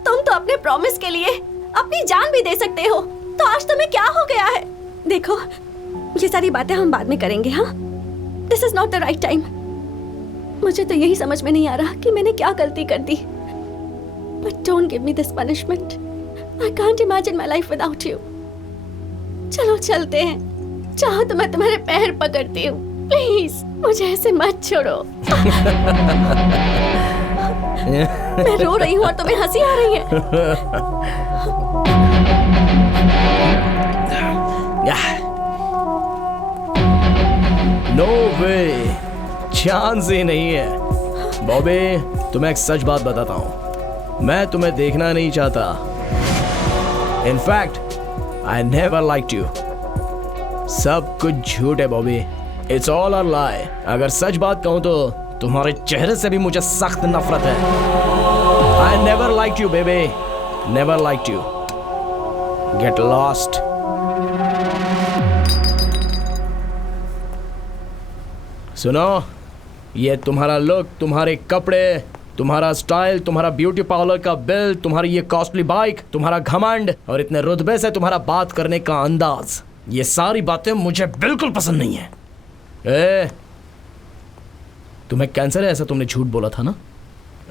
तुम तो अपने प्रॉमिस के लिए अपनी जान भी दे सकते हो, तो आज तुम्हें क्या हो गया है? देखो, ये सारी बातें हम बाद में करेंगे। हाँ, this is not the right time. मुझे तो यही समझ में नहीं आ रहा कि मैंने क्या गलती कर दी। But don't give me this punishment. I can't imagine my life without you. चलो चलते हैं। चाहो तो मैं तुम्हारे पैर पकड़ती हूँ। प्लीज मुझे ऐसे मत छोड़ो। मैं रो रही हूँ और तुम्हें हंसी आ रही है। नो वे, चांस ही नहीं है। बॉबी, तुम्हें एक सच बात बताता हूँ, मैं तुम्हें देखना नहीं चाहता। In fact I never liked you. सब कुछ झूठ है बॉबी, इट्स ऑल अ लाई। अगर सच बात कहूं तो तुम्हारे चेहरे से भी मुझे सख्त नफरत है। I never liked you baby, never liked you. Get lost. सुनो, ये तुम्हारा लुक, तुम्हारे कपड़े, तुम्हारा स्टाइल, तुम्हारा ब्यूटी पार्लर का बिल, तुम्हारी ये कॉस्टली बाइक, तुम्हारा घमंड और इतने रुतबे से तुम्हारा बात करने का अंदाज, ये सारी बातें मुझे बिल्कुल पसंद नहीं है। ए, तुम्हें कैंसर है ऐसा तुमने झूठ बोला था ना,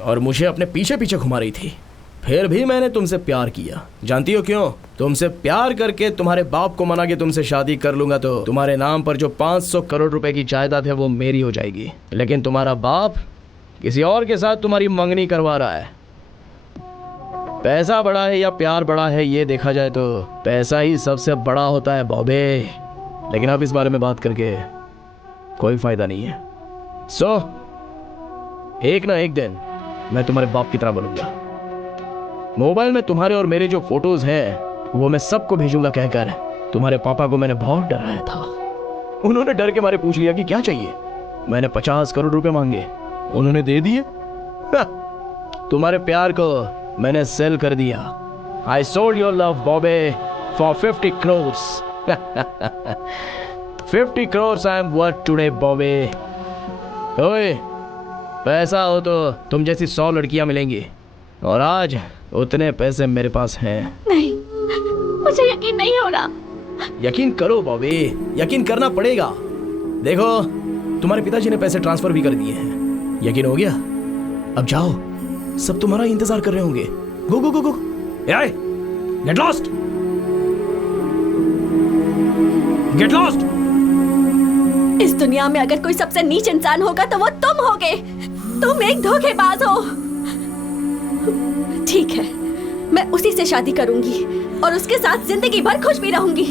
और मुझे अपने पीछे पीछे घुमा रही थी। फिर भी मैंने तुमसे प्यार किया। जानती हो क्यों? तुमसे प्यार करके तुम्हारे बाप को मना के तुमसे शादी कर लूंगा तो तुम्हारे नाम पर जो 500 करोड़ रुपए की जायदाद है वो मेरी हो जाएगी। लेकिन तुम्हारा बाप किसी और के साथ तुम्हारी मंगनी करवा रहा है। पैसा बड़ा है या प्यार बड़ा है, ये देखा जाए तो पैसा ही सबसे बड़ा होता है बॉबे। लेकिन अब इस बारे में बात करके कोई फायदा नहीं है। सो एक ना एक दिन मैं तुम्हारे बाप की तरह बनूंगा। मोबाइल में तुम्हारे और मेरे जो फोटोज हैं वो मैं सबको भेजूंगा कहकर तुम्हारे पापा को मैंने बहुत डराया था। उन्होंने डर के मारे पूछ लिया कि क्या चाहिए। मैंने 50 करोड़ रुपए मांगे, उन्होंने दे दिए। तुम्हारे प्यार को मैंने सेल कर दिया। I sold your love Bobby for 50 crores। 50 crores I am worth today Bobby. ओए, पैसा हो तो तुम जैसी 100 लड़कियां मिलेंगी, और आज उतने पैसे मेरे पास हैं। नहीं, मुझे यकीन नहीं हो रहा। यकीन करो बॉबी, यकीन करना पड़ेगा। देखो, तुम्हारे पिताजी ने पैसे ट्रांसफर भी कर दिए हैं। यकीन हो गया? अब जाओ, सब तुम्हारा इंतजार कर रहे होंगे। गो गो गो गो, गेट लॉस्ट, गेट लॉस्ट। इस दुनिया में अगर कोई सबसे नीच इंसान होगा तो वो तुम होगे। तुम एक धोखेबाज हो। ठीक है, मैं उसी से शादी करूंगी और उसके साथ जिंदगी भर खुश भी रहूंगी,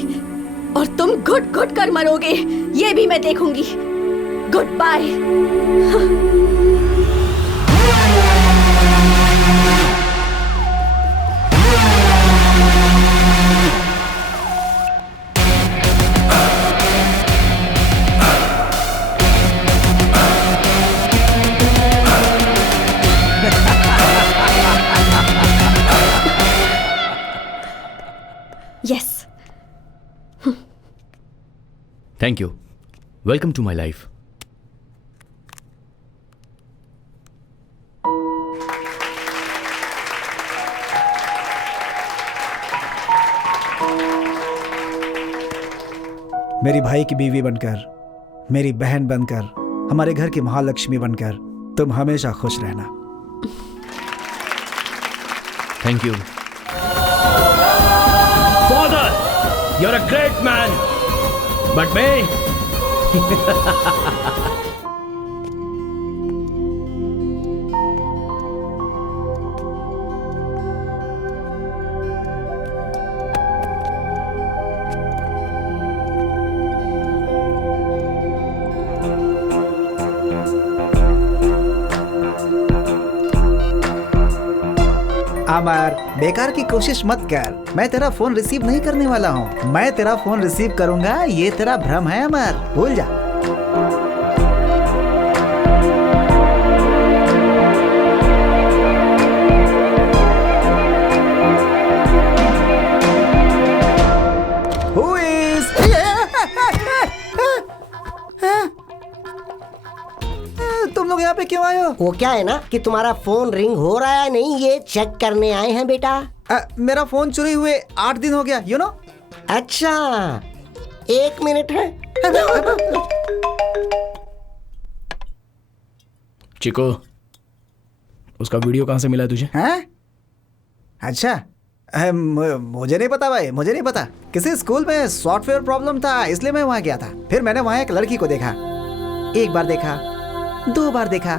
और तुम घुट घुट कर मरोगे ये भी मैं देखूंगी। Good bye. Yes. Thank you. Welcome to my life. मेरी भाई की बीवी बनकर, मेरी बहन बनकर, हमारे घर की महालक्ष्मी बनकर तुम हमेशा खुश रहना। Thank you. Father, you're a great man, but me? अमर, बेकार की कोशिश मत कर। मैं तेरा फोन रिसीव नहीं करने वाला हूँ। मैं तेरा फोन रिसीव करूंगा, ये तेरा भ्रम है अमर, भूल जा। लोग यहाँ पे क्यों आए हो? वो क्या है ना कि तुम्हारा फोन रिंग हो रहा है नहीं, ये चेक करने आए हैं बेटा। मेरा फोन चोरी हुए 8 दिन हो गया, यू नो। अच्छा, 1 मिनट है। चिको, उसका वीडियो कहाँ से मिला तुझे? हैं? अच्छा, मुझे नहीं पता भाई, मुझे नहीं पता। किसी स्कूल में सॉफ्टवेयर प्रॉब्लम था, इसलिए मैं वहाँ गया था। फिर मैंने वहाँ एक लड़की को देखा, 1 बार देखा, 2 बार देखा,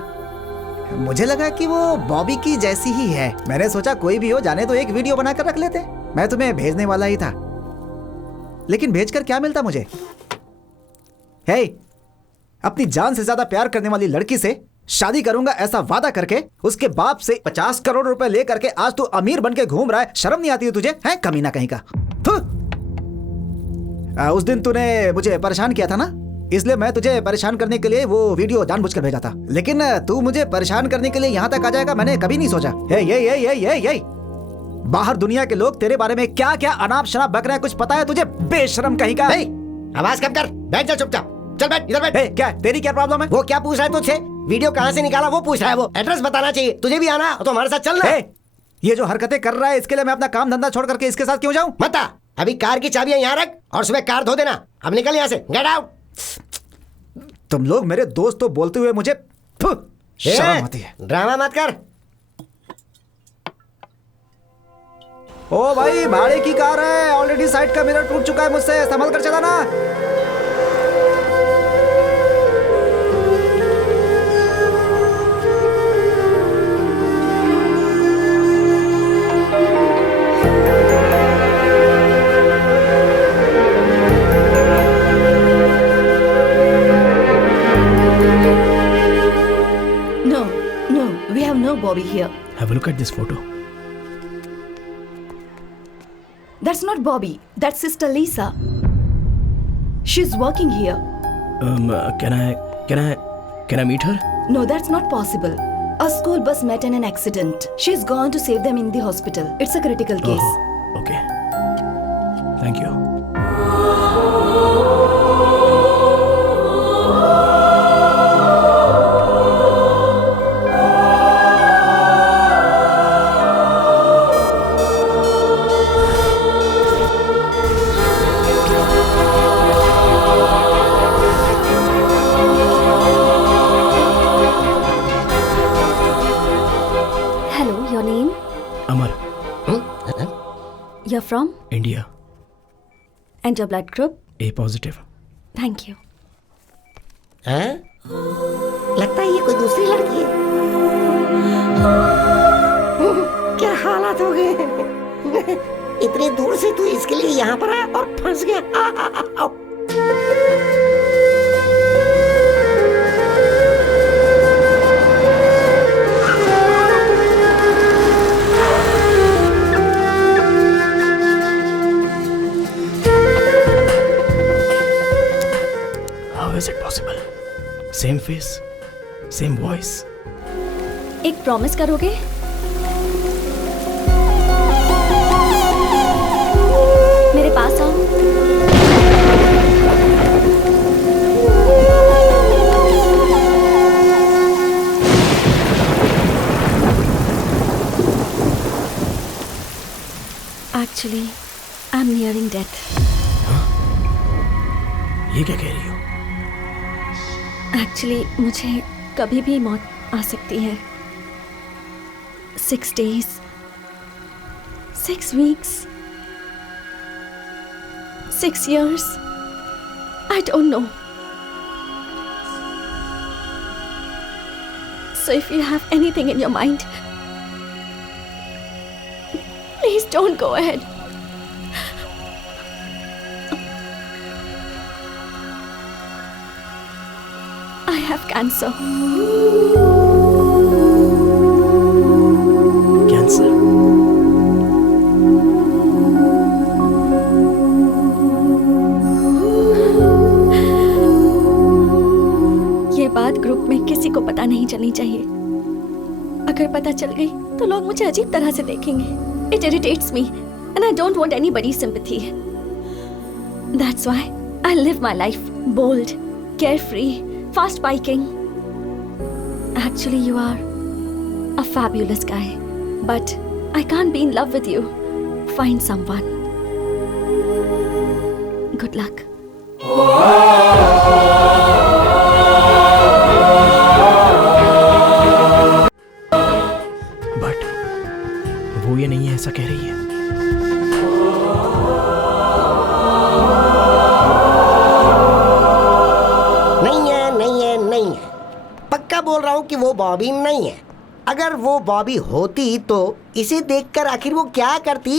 मुझे लगा कि वो बॉबी की जैसी ही है। मैंने सोचा कोई भी हो, जाने तो एक वीडियो बनाकर रख लेते। मैं तुम्हें भेजने वाला ही था, लेकिन भेजकर क्या मिलता मुझे? हे, अपनी जान से ज्यादा प्यार करने वाली लड़की से शादी करूंगा ऐसा वादा करके उसके बाप से 50 करोड़ रुपए लेकर के आज तू अमीर बन के घूम रहा है। शर्म नहीं आती है तुझे? है कमीना कहीं का। उस दिन तूने मुझे परेशान किया था ना, इसलिए मैं तुझे परेशान करने के लिए वो वीडियो जानबूझकर भेजा था। लेकिन तू मुझे परेशान करने के लिए यहाँ तक आ जाएगा, मैंने कभी नहीं सोचा। ये बाहर दुनिया के लोग तेरे बारे में क्या क्या अनाप शनाप बक रहे हैं, कुछ पता है तुझे? बेशरम कहीं का। आवाज कम कर, बैठ जा चुपचाप। चल बैठ, इधर बैठ। क्या तेरी क्या प्रॉब्लम है? वो क्या पूछ रहा है तुझसे? वीडियो कहाँ से निकाला वो पूछ रहा है। वो एड्रेस बताना चाहिए। तुझे भी आना तो हमारे साथ चलना। ये जो हरकतें कर रहा है इसके लिए मैं अपना काम धंधा छोड़ करके इसके साथ क्यों जाऊं? मत आ। अभी कार की चाबियां यहाँ रख और सुबह कार धो देना। अब निकल यहाँ से, गेट आउट। तुम लोग मेरे दोस्त तो बोलते हुए मुझे शर्म आती है। ड्रामा मत कर। ओ भाई, भाड़े की कार है, ऑलरेडी साइड का मिरर टूट चुका है मुझसे, संभल कर चलाना। Bobby here. Have a look at this photo. That's not Bobby. That's Sister Lisa. She's working here. Can I meet her? No, that's not possible. A school bus met in an accident. She's gone to save them in the hospital. It's a critical case. Oh, okay. Thank you. You're from? India. And your blood group? A positive. Thank you. हैं? लगता है ये कोई दूसरी लड़की है। क्या हालात हो गए? इतनी दूर से तू इसके लिए यहाँ पर आया और फंस गया। Is it possible? Same face, same voice. एक प्रॉमिस करोगे? मेरे पास आओ। Actually, I'm nearing death. ये क्या कह रही हो? एक्चुअली मुझे कभी भी मौत आ सकती है। 6 days, 6 weeks, 6 years, I don't know. So if you have anything in your mind, please don't go ahead. I have cancer. Cancer? ये बात ग्रुप में किसी को पता नहीं चलनी चाहिए। अगर पता चल गई तो लोग मुझे अजीब तरह से देखेंगे। It irritates me and I don't want anybody's sympathy. That's why I live my life bold, carefree, fast biking. Actually, you are a fabulous guy. But I can't be in love with you. Find someone. Good luck. But वो ये नहीं है ऐसा कह रही है। नहीं है। पक्का बोल रहा हूँ कि वो बॉबी नहीं है। अगर वो बॉबी होती तो इसे देखकर आखिर वो क्या करती?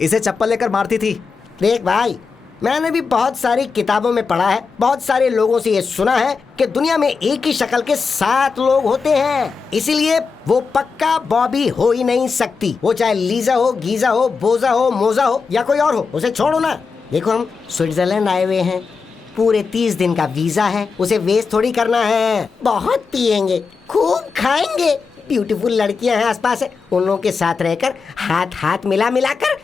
इसे चप्पल लेकर मारती थी। देख भाई, मैंने भी बहुत सारी किताबों में पढ़ा है, बहुत सारे लोगों से ये सुना है कि दुनिया में एक ही शक्ल के 7 लोग होते हैं। इसीलिए वो पक्का बॉबी हो ही नहीं सकती। वो चाहे लीजा हो, गीजा हो, बोजा हो, मोजा हो या कोई और हो, उसे छोड़ो ना। देखो, हम स्विट्जरलैंड आए हुए हैं, पूरे 30 दिन का वीजा है, उसे वेस्ट थोड़ी करना है। बहुत पिएंगे, खूब खाएंगे, ब्यूटीफुल लड़कियां हैं आसपास है, उन लोगों के साथ रहकर हाथ हाथ मिला कर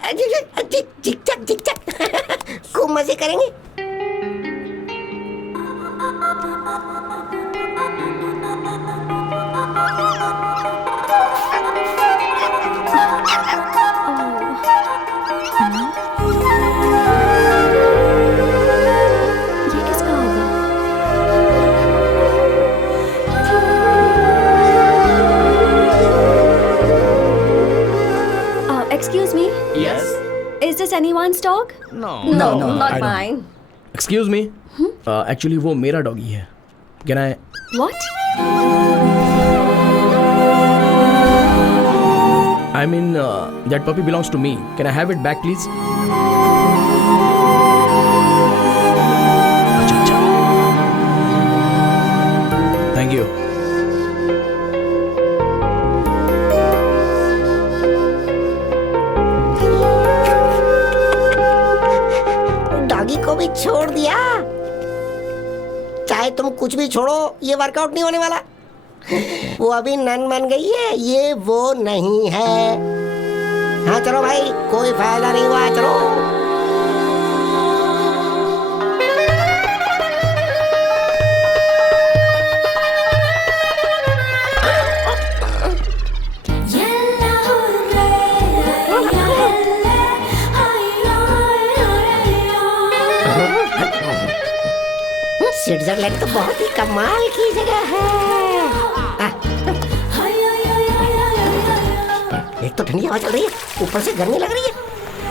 चिक चक खूब मजे करेंगे। ये किसका होगा? Excuse me? Yes. Is this anyone's dog? No, not I don't. mine. Excuse me. Actually वो मेरा डॉगी है। Can I? What? I mean that puppy belongs to me. Can I have it back, please? अच्छा। Thank you. डॉगी को भी छोड़ दिया। चाहे तुम कुछ भी छोड़ो, ये वर्कआउट नहीं होने वाला। वो अभी नन बन गई है, ये वो नहीं है। हाँ चलो भाई, कोई फायदा नहीं हुआ, चलो। स्विट्जरलैंड तो बहुत ही कमाल की जगह है। एक तो ठंडी हवा चल रही है, ऊपर से गर्मी लग रही है।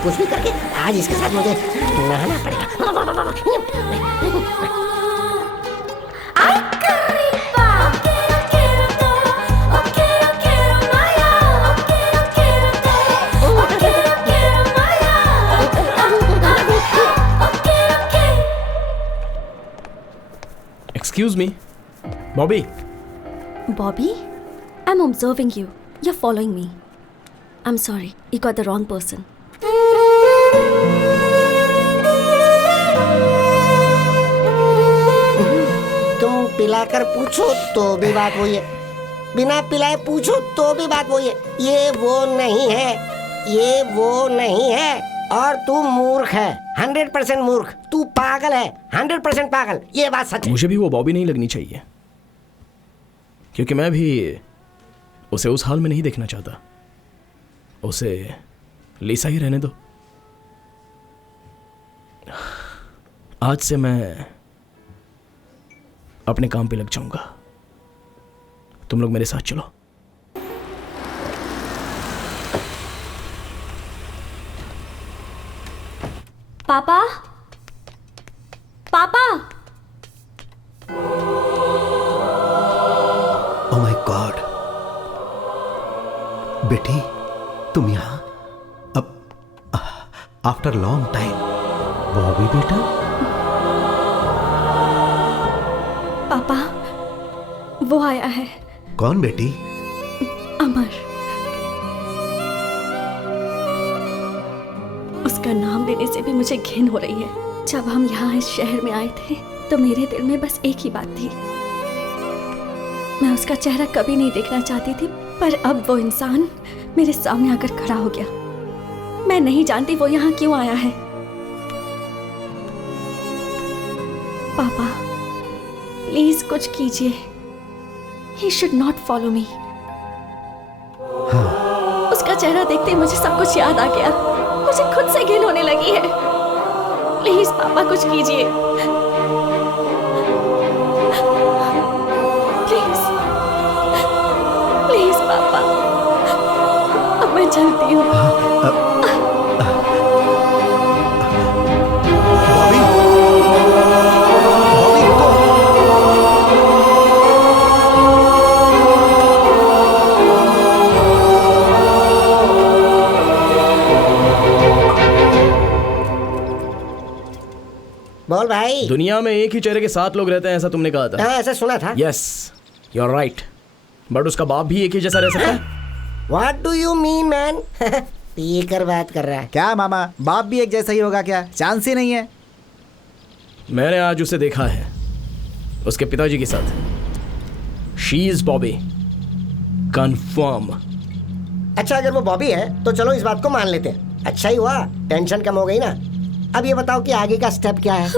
कुछ भी करके आज इसके साथ मुझे नहाना पड़ेगा। Excuse me, Bobby. Bobby? I'm observing you. You're following me. I'm sorry, you got the wrong person. तुम पिलाकर पूछो तो भी बात वही है, बिना पिलाए पूछो तो भी बात वही है। ये वो नहीं है, ये वो नहीं है। और तू मूर्ख है, 100% मूर्ख। तू पागल है, 100% पागल। ये बात सच है। मुझे भी वो बॉबी नहीं लगनी चाहिए, क्योंकि मैं भी उसे उस हाल में नहीं देखना चाहता। उसे लीसा ही रहने दो। आज से मैं अपने काम पे लग जाऊंगा। तुम लोग मेरे साथ चलो। पापा? पापा? ओह माय गॉड, बेटी तुम यहाँ? अब आफ्टर लॉन्ग टाइम। बॉबी बेटा? पापा, वो आया है। कौन बेटी? अमर। उसका नाम लेने से भी मुझे घिन हो रही है। जब हम यहाँ इस शहर में आए थे तो मेरे दिल में बस एक ही बात थी, मैं उसका चेहरा कभी नहीं देखना चाहती थी, पर अब वो इंसान मेरे सामने आकर खड़ा हो गया। मैं नहीं जानती वो यहाँ क्यों आया है। पापा प्लीज कुछ कीजिए, He should not follow me. उसका चेहरा देखते ही मुझे सब कुछ याद आ गया। मुझे खुद से घिन होने लगी है। प्लीज पापा कुछ कीजिए। प्लीज प्लीज पापा, अब मैं चलती हूँ। बॉबी, बॉबी रुको। बोल भाई। दुनिया में एक ही चेहरे के 7 लोग रहते हैं, ऐसा तुमने कहा था। हाँ, ऐसा सुना था। Yes, you are right. But उसका बाप भी एक ही जैसा रह सकता है। What do you mean, man? P कर बात कर रहा है क्या मामा, बाप भी एक जैसा ही होगा क्या? चांस ही नहीं है। मैंने आज उसे देखा है उसके पिताजी के साथ। She is Bobby, confirm. अच्छा, अगर वो बॉबी है तो चलो इस बात को मान लेते हैं। अच्छा ही हुआ, टेंशन कम हो गई ना। अब ये बताओ कि आगे का स्टेप क्या है?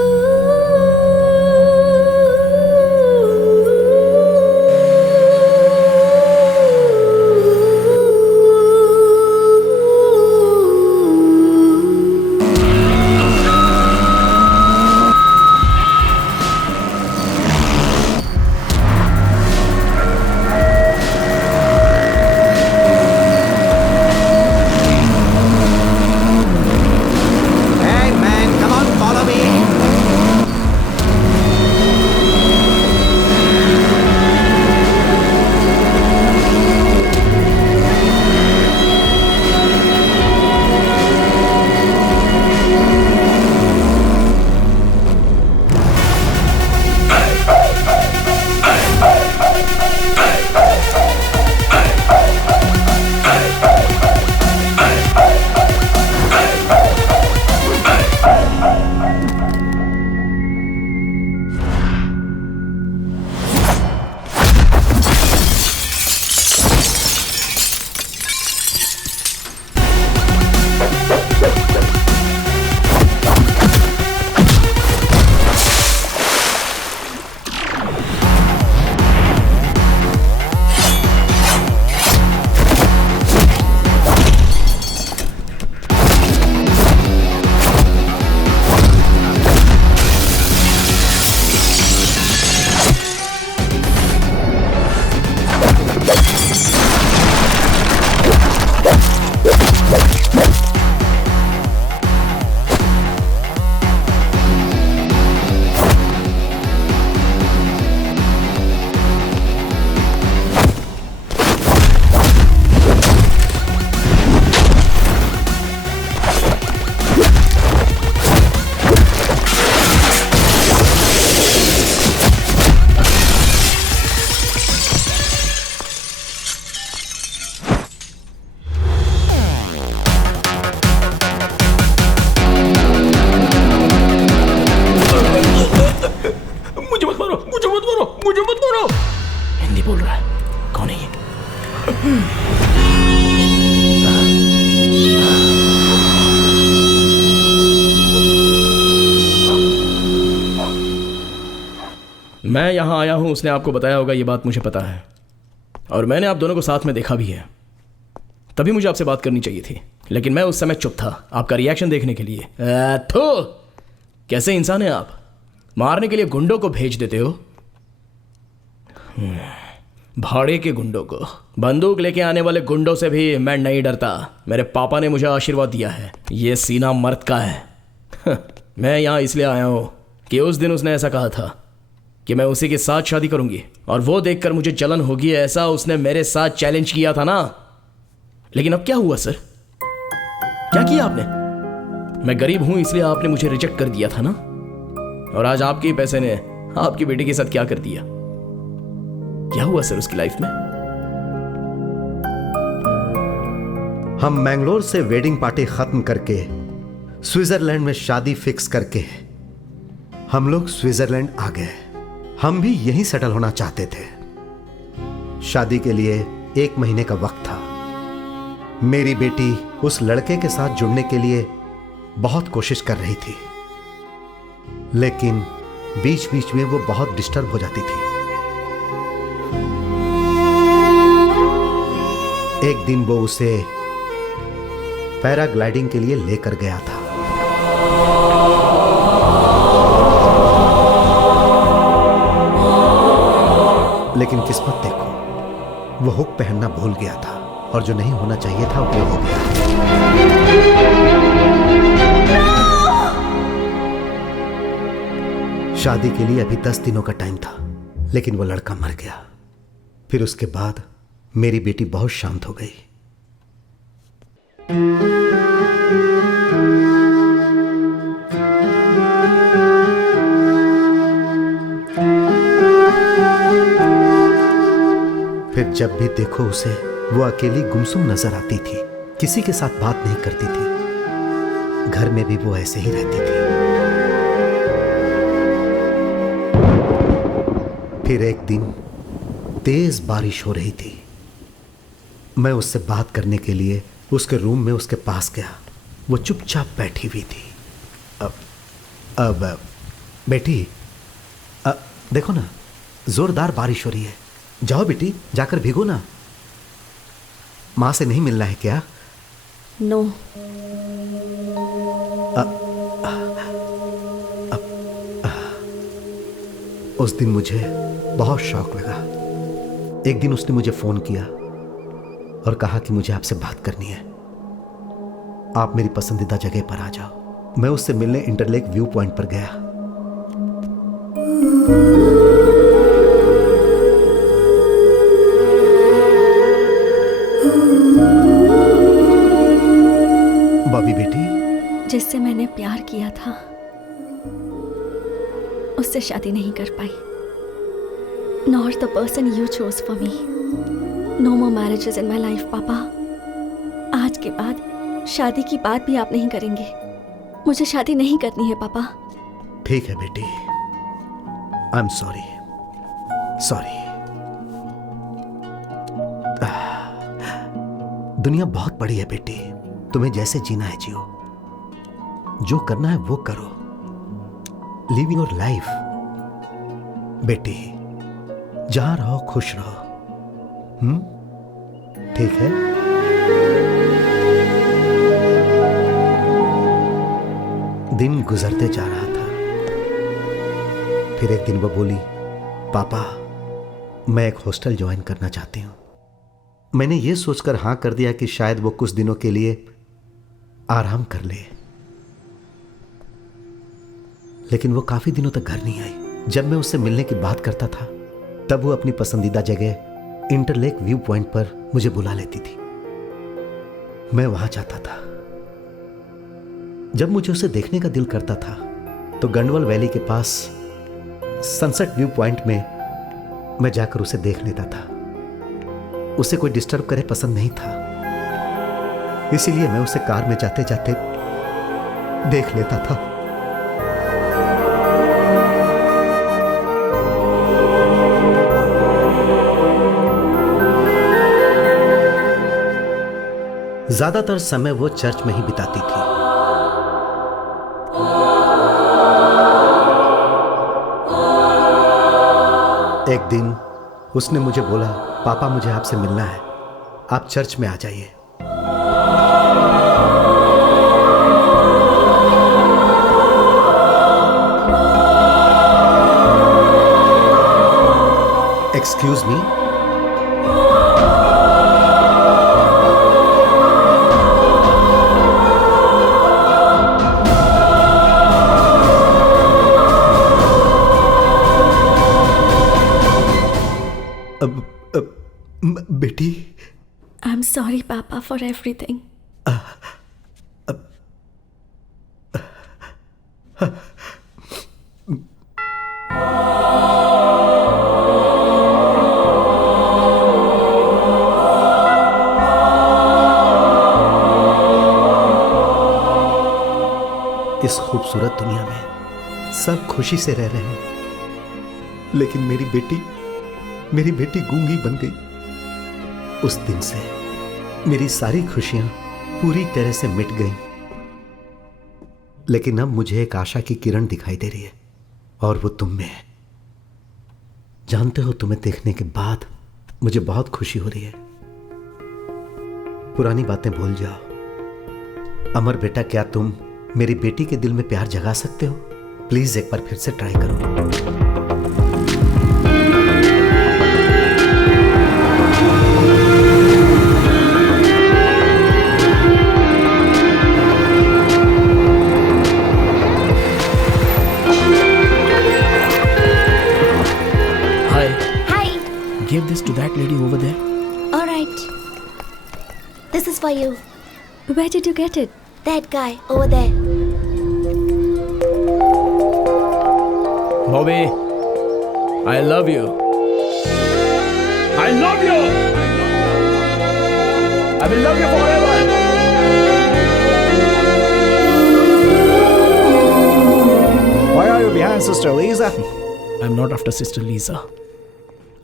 मैं यहाँ आया हूँ, उसने आपको बताया होगा, ये बात मुझे पता है। और मैंने आप दोनों को साथ में देखा भी है। तभी मुझे आपसे बात करनी चाहिए थी, लेकिन मैं उस समय चुप था आपका रिएक्शन देखने के लिए। थो, कैसे इंसान है आप, मारने के लिए गुंडों को भेज देते हो। भाड़े के गुंडों को। बंदूक लेके आने वाले गुंडों से भी मैं नहीं डरता। मेरे पापा ने मुझे आशीर्वाद दिया है, ये सीना मर्द का है। मैं यहाँ इसलिए आया हूँ कि उस दिन उसने ऐसा कहा था कि मैं उसी के साथ शादी करूंगी, और वो देखकर मुझे जलन होगी, ऐसा उसने मेरे साथ चैलेंज किया था ना। लेकिन अब क्या हुआ सर, क्या किया आपने? मैं गरीब हूं इसलिए आपने मुझे रिजेक्ट कर दिया था ना, और आज आपके ही पैसे ने आपकी बेटी के साथ क्या कर दिया? क्या हुआ सर उसकी लाइफ में? हम मैंगलोर से वेडिंग पार्टी खत्म करके स्विट्जरलैंड में शादी फिक्स करके हम लोग स्विट्जरलैंड आ गए। हम भी यहीं सेटल होना चाहते थे। शादी के लिए 1 महीने का वक्त था। मेरी बेटी उस लड़के के साथ जुड़ने के लिए बहुत कोशिश कर रही थी, लेकिन बीच बीच में वो बहुत डिस्टर्ब हो जाती थी। एक दिन वो उसे पैराग्लाइडिंग के लिए लेकर गया था। लेकिन किस्मत देखो, वो हुक पहनना भूल गया था और जो नहीं होना चाहिए था वो हो गया। शादी के लिए अभी 10 दिनों का टाइम था, लेकिन वो लड़का मर गया। फिर उसके बाद मेरी बेटी बहुत शांत हो गई। फिर जब भी देखो उसे, वो अकेली गुमसुम नजर आती थी, किसी के साथ बात नहीं करती थी। घर में भी वो ऐसे ही रहती थी। फिर एक दिन तेज बारिश हो रही थी। मैं उससे बात करने के लिए उसके रूम में उसके पास गया। वो चुपचाप बैठी हुई थी। अब बेटी, देखो ना, जोरदार बारिश हो रही है। जाओ बेटी, जाकर भीगो ना। माँ से नहीं मिलना है क्या? नो। उस दिन मुझे बहुत शौक लगा। एक दिन उसने मुझे फोन किया और कहा कि मुझे आपसे बात करनी है, आप मेरी पसंदीदा जगह पर आ जाओ। मैं उससे मिलने इंटरलेक व्यू पॉइंट पर गया। बॉबी बेटी, जिससे मैंने प्यार किया था उससे शादी नहीं कर पाई। Not the person you chose for me. No more marriages in my life papa. आज के बाद शादी की बात भी आप नहीं करेंगे। मुझे शादी नहीं करनी है पापा। ठीक है बेटी, आई एम सॉरी। दुनिया बहुत बड़ी है बेटी, तुम्हें जैसे जीना है जियो, जो करना है वो करो। लिव योर लाइफ बेटी, जहां रहो खुश रहो। ठीक है? दिन गुजरते जा रहा था। फिर एक दिन वो बोली, पापा मैं एक हॉस्टल ज्वाइन करना चाहती हूं। मैंने ये सोचकर हां कर दिया कि शायद वो कुछ दिनों के लिए आराम कर ले, लेकिन वो काफी दिनों तक घर नहीं आई। जब मैं उससे मिलने की बात करता था तब वो अपनी पसंदीदा जगह इंटरलेक व्यू पॉइंट पर मुझे बुला लेती थी। मैं वहां जाता था। जब मुझे उसे देखने का दिल करता था तो गंडवल वैली के पास सनसेट व्यू पॉइंट में मैं जाकर उसे देख लेता था। उसे कोई डिस्टर्ब करे पसंद नहीं था, इसीलिए मैं उसे कार में जाते जाते देख लेता था। ज्यादातर समय वो चर्च में ही बिताती थी। एक दिन उसने मुझे बोला, पापा मुझे आपसे मिलना है, आप चर्च में आ जाइए। Excuse me? बेटी, आई एम सॉरी पापा फॉर एवरीथिंग। इस खूबसूरत दुनिया में सब खुशी से रह रहे हैं, लेकिन मेरी बेटी गूंगी बन गई। उस दिन से मेरी सारी खुशियां पूरी तरह से मिट गईं। लेकिन अब मुझे एक आशा की किरण दिखाई दे रही है, और वो तुम में है। जानते हो, तुम्हें देखने के बाद मुझे बहुत खुशी हो रही है। पुरानी बातें भूल जाओ। अमर बेटा, क्या तुम मेरी बेटी के दिल में प्यार जगा सकते हो? प्लीज एक बार फिर से ट्राई करो। Give this to that lady over there. All right. This is for you. Where did you get it? That guy over there. Bobby, I love you. I love you. I will love you forever. Why are you behind Sister Lisa? I'm not after Sister Lisa.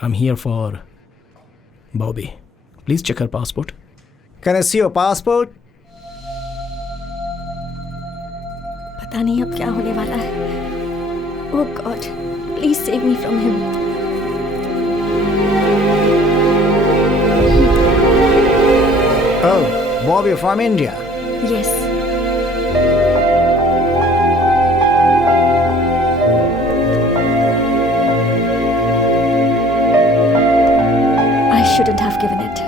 I'm here for Bobby. Please check her passport. Can I see your passport? पता नहीं अब क्या होने वाला है. Oh God, please save me from him. Oh, Bobby from India. Yes. Shouldn't have given it.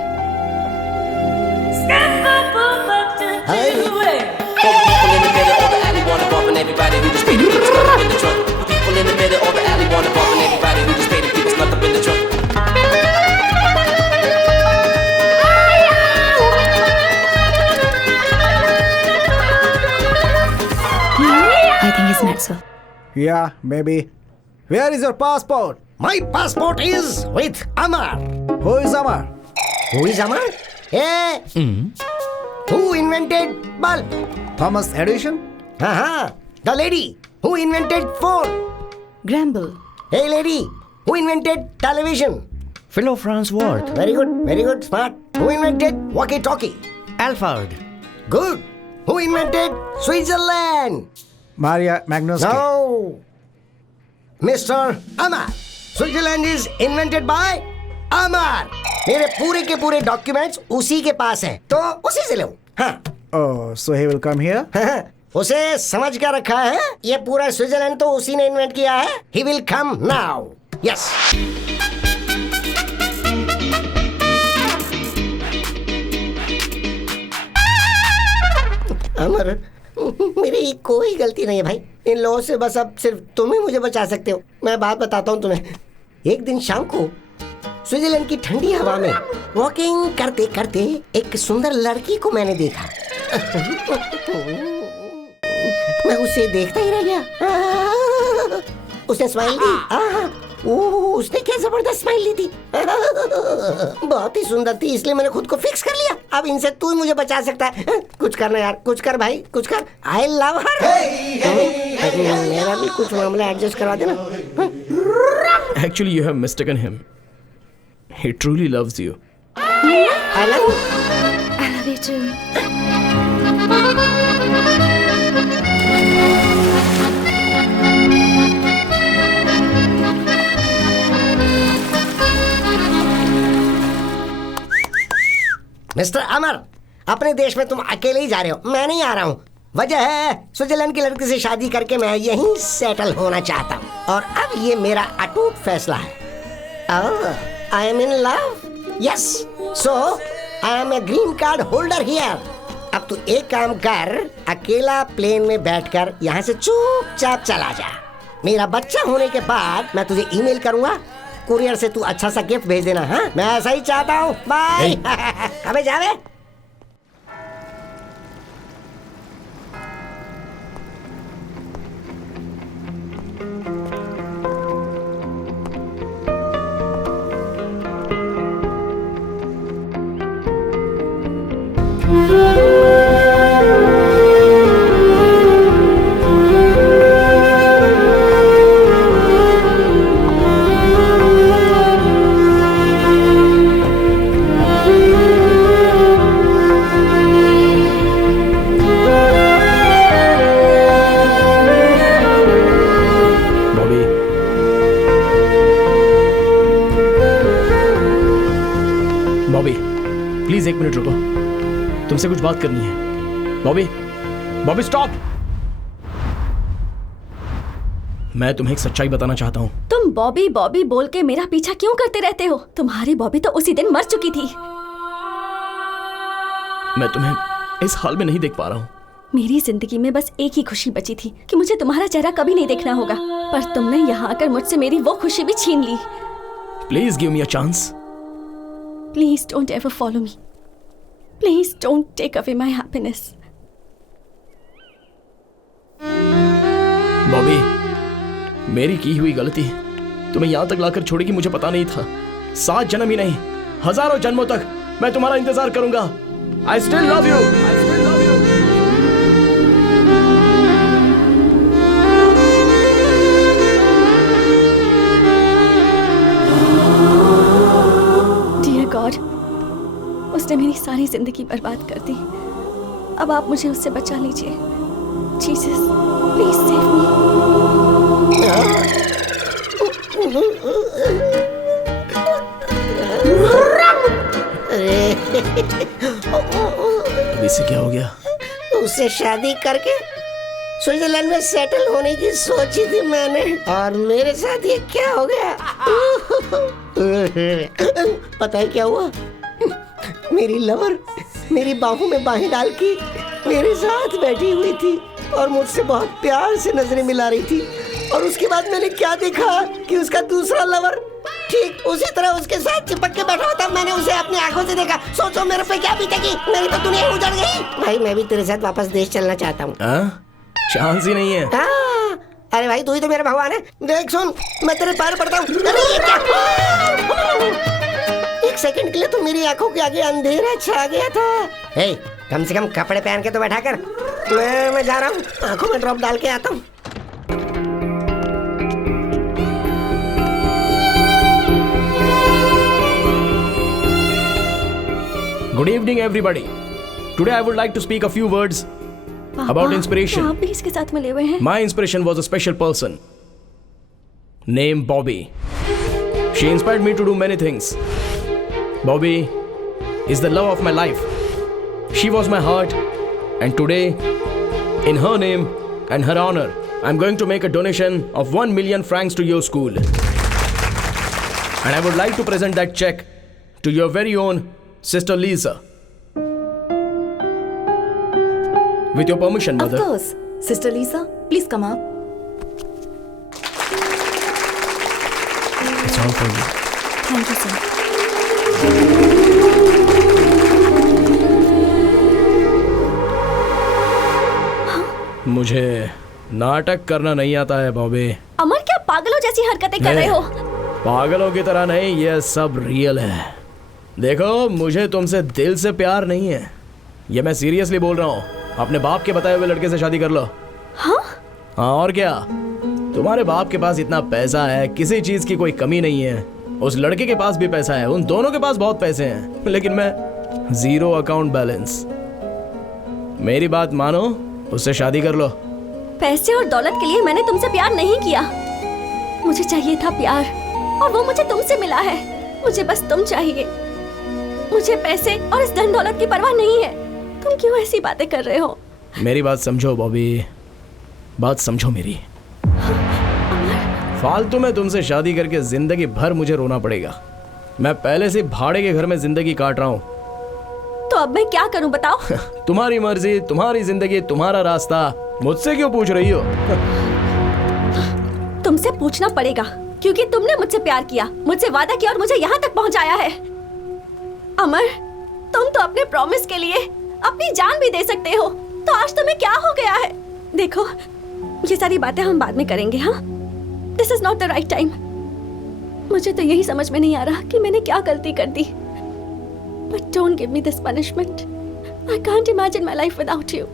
I think he's met, sir. Yeah, maybe. Where is your passport? My passport is with Amar. Who is Amar? Who is Amar? Hey! Who invented bulb? Thomas Edison? The lady who invented phone. Gramble. Hey lady, who invented television? Philo Franz Ward. Very good, smart. Who invented walkie-talkie? Alfred. Good. Who invented Switzerland? Maria Magnusky. No. Mr. Amar. Switzerland is invented by Amar. मेरे पूरे के पूरे डॉक्यूमेंट्स उसी के पास हैं, तो उसी से लो. हाँ. Oh, so he will come here? उसे समझ कर रखा है. ये पूरा स्विट्जरलैंड तो उसी ने इन्वेंट किया है. He will come now. Yes. अमर, मेरी कोई गलती नहीं है भाई. इन लोगों से बस अब सिर्फ तुम ही मुझे बचा सकते हो. मैं बात बताता हूँ तुम्हें. एक दिन शाम को स्विट्जरलैंड की ठंडी हवा में वॉकिंग करते करते एक सुंदर लड़की को मैंने देखा. मैं उसे देखता ही रह गया. उसने स्माइल दी. उसने क्या जबरदस्त स्माइल ली थी. बहुत ही सुंदर थी, इसलिए मैंने खुद को फिक्स कर लिया. अब इनसे तू ही मुझे बचा सकता है. कुछ करना यार, कुछ कर भाई, कुछ कर. आई लव हर. मेरा भी कुछ मामला एडजस्ट करवा देना. Actually, you have mistaken him. He truly loves you. I love you. I love you too. Mister Amar, अपने देश में तुम अकेले ही जा रहे हो. मैं नहीं आ रहा हूँ. वजह है स्विट्जरलैंड की लड़की से शादी करके मैं यहीं सेटल होना चाहता हूँ. और अब ये मेरा अटूट फैसला है. I am in love. Yes. So I am a green card holder here. अब तू एक काम कर, अकेला प्लेन में बैठकर यहाँ से चुपचाप चला जा. मेरा बच्चा होने के बाद मैं तुझे ईमेल करूँगा. कुरियर से तू अच्छा सा गिफ्ट भेज देना. हाँ, मैं ऐसा ही चाहता हूँ. बाय. अबे जावे. बॉबी, प्लीज एक मिनट रुको. तुमसे कुछ बात करनी है। बॉबी, बॉबी स्टॉप। मैं तुम्हें एक सच्चाई बताना चाहता हूँ। तुम बॉबी बॉबी बोल के मेरा पीछा क्यों करते रहते हो? तुम्हारी बॉबी तो उसी दिन मर चुकी थी। मैं तुम्हें इस हाल में नहीं देख पा रहा हूँ। मेरी जिंदगी में बस एक ही खुशी बची थी कि मुझे तुम्हारा चेहरा कभी नहीं देखना होगा, पर तुमने यहाँ आकर मुझसे मेरी वो खुशी भी छीन ली। Please give me a chance. Please don't ever follow me. Please don't take away my happiness. Bobby, मेरी की हुई गलती तुम्हें यहाँ तक लाकर छोड़ेगी मुझे पता नहीं था। 7 जन्म ही नहीं, हजारों जन्मों तक मैं तुम्हारा इंतजार करूंगा। I still love you. I still love you. Dear God, उसने मेरी सारी जिंदगी बर्बाद कर दी। अब आप मुझे उससे बचा लीजिए। Jesus, please save me. अब इसे क्या हो गया? उससे शादी करके स्विट्जरलैंड में सेटल होने की सोची थी मैंने, और मेरे साथ ये क्या हो गया? पता है क्या हुआ? मेरी लवर मेरी बाहों में बाहें डाल के मेरे साथ बैठी हुई थी और मुझसे बहुत प्यार से नजरें मिला रही थी, और उसके बाद मैंने क्या देखा कि उसका दूसरा लवर ठीक उसी तरह उसके साथ चिपक के बैठा होता। मैंने उसे अपनी आंखों से देखा। सोचो मेरे पे क्या बीतेगी। मेरी तो दुनिया उजड़ गई। भाई मैं भी तेरे साथ वापस देश चलना चाहता हूँ। चांस ही नहीं है। अरे भाई तू ही तो मेरा भगवान है। देख सुन, मैं तेरे पैर पड़ता हूँ। एक सेकंड के लिए तो मेरी आंखों के आगे अंधेरा छा गया था। हे, कम से कम कपड़े पहन के तो बैठा कर। मैं जा रहा हूँ, आंखों में ड्रॉप डाल के आता हूँ। Good evening, everybody. Today I would like to speak a few words about inspiration. आप भी इसके साथ मिले हुए हैं? My inspiration was a special person named Bobby. She inspired me to do many things. Bobby is the love of my life. She was my heart, and today, in her name and her honor, I'm going to make a donation of 1 million francs to your school. And I would like to present that check to your very own Sister Lisa. With your permission, Mother. Of course. Sister Lisa, please come up. It's all for you. Thank you, sir. मुझे नाटक करना नहीं आता है बॉबी। अमर, क्या पागलों जैसी हरकतें कर रहे हो? पागलों की तरह नहीं, ये सब रियल है। देखो, मुझे तुमसे दिल से प्यार नहीं है, ये मैं सीरियसली बोल रहा हूँ। अपने बाप के बताए हुए लड़के से शादी कर लो। हाँ? हाँ और क्या, तुम्हारे बाप के पास इतना पैसा है, किसी चीज की कोई कमी नहीं है। उस लड़के के पास भी पैसा है, उन दोनों के पास बहुत पैसे हैं, लेकिन मैं 0 अकाउंट बैलेंस। मेरी बात मानो, उससे शादी कर लो। पैसे और दौलत के लिए मैंने तुमसे प्यार नहीं किया। मुझे चाहिए था प्यार, और वो मुझे तुमसे मिला है। मुझे बस तुम चाहिए। मुझे पैसे और इस धन दौलत की परवाह नहीं है। तुम क्यों ऐसी बातें कर रहे हो? मेरी बात समझो बॉबी, बात समझो मेरी। फालतू में तुमसे शादी करके जिंदगी भर मुझे रोना पड़ेगा। मैं पहले से भाड़े के घर में जिंदगी काट रहा हूँ। तो अब मैं क्या करूं बताओ? तुम्हारी मर्जी, तुम्हारी जिंदगी, तुम्हारा रास्ता। मुझसे क्यों पूछ रही हो? तुमसे पूछना पड़ेगा, क्योंकि तुमने मुझसे प्यार किया, मुझसे वादा किया और मुझे यहाँ तक पहुँचाया है। अमर, तुम तो अपने प्रॉमिस के लिए अपनी जान भी दे सकते हो, तो आज तुम्हें क्या हो गया है? देखो, ये सारी बातें हम बाद में करेंगे। हाँ, this is not the right time. मुझे तो यही समझ में नहीं आ रहा कि मैंने क्या गलती कर दी। But don't give me this punishment. I can't imagine my life without you.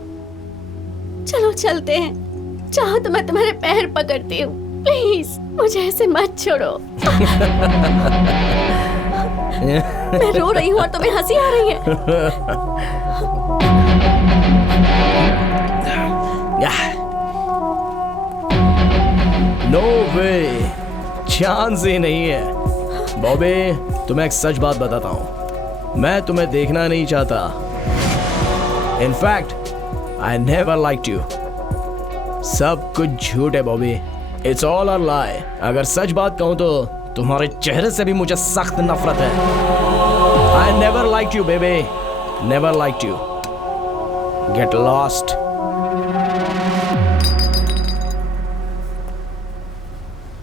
चलो चलते हैं, चाहो तो मैं तुम्हारे पैर पकड़ती हूँ। प्लीज मुझे ऐसे मत छोड़ो। मैं रो रही हूँ और तुम्हें हंसी आ रही है। नो वे, चांस ही नहीं है। बॉबी, तुम्हें एक सच बात बताता हूँ, मैं तुम्हें देखना नहीं चाहता, in fact I never liked you. सब कुछ झूठ है बॉबी, इट्स ऑल अ लाई। अगर सच बात कहूं तो तुम्हारे चेहरे से भी मुझे सख्त नफरत है। I never liked you baby, never liked you. Get lost.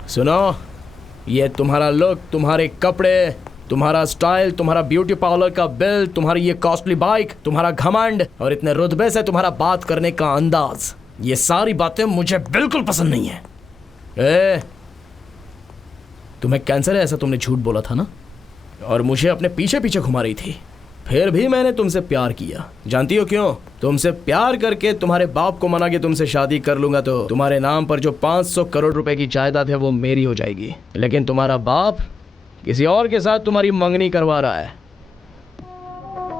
सुनो, ये तुम्हारा लुक, तुम्हारे कपड़े, तुम्हारा स्टाइल, तुम्हारा ब्यूटी पार्लर का बिल, तुम्हारी ये कॉस्टली बाइक, तुम्हारा घमंड और इतने रुतबे से तुम्हारा बात करने का अंदाज, ये सारी बातें मुझे बिल्कुल पसंद नहीं है। ए, तुम्हें कैंसर है ऐसा तुमने झूठ बोला था ना, और मुझे अपने पीछे पीछे घुमा रही थी। फिर भी मैंने तुमसे प्यार किया। जानती हो क्यों? तुमसे प्यार करके तुम्हारे बाप को मना के तुमसे शादी कर लूंगा तो तुम्हारे नाम पर जो 500 करोड़ रुपए की जायदाद है वो मेरी हो जाएगी। लेकिन तुम्हारा बाप किसी और के साथ तुम्हारी मंगनी करवा रहा है।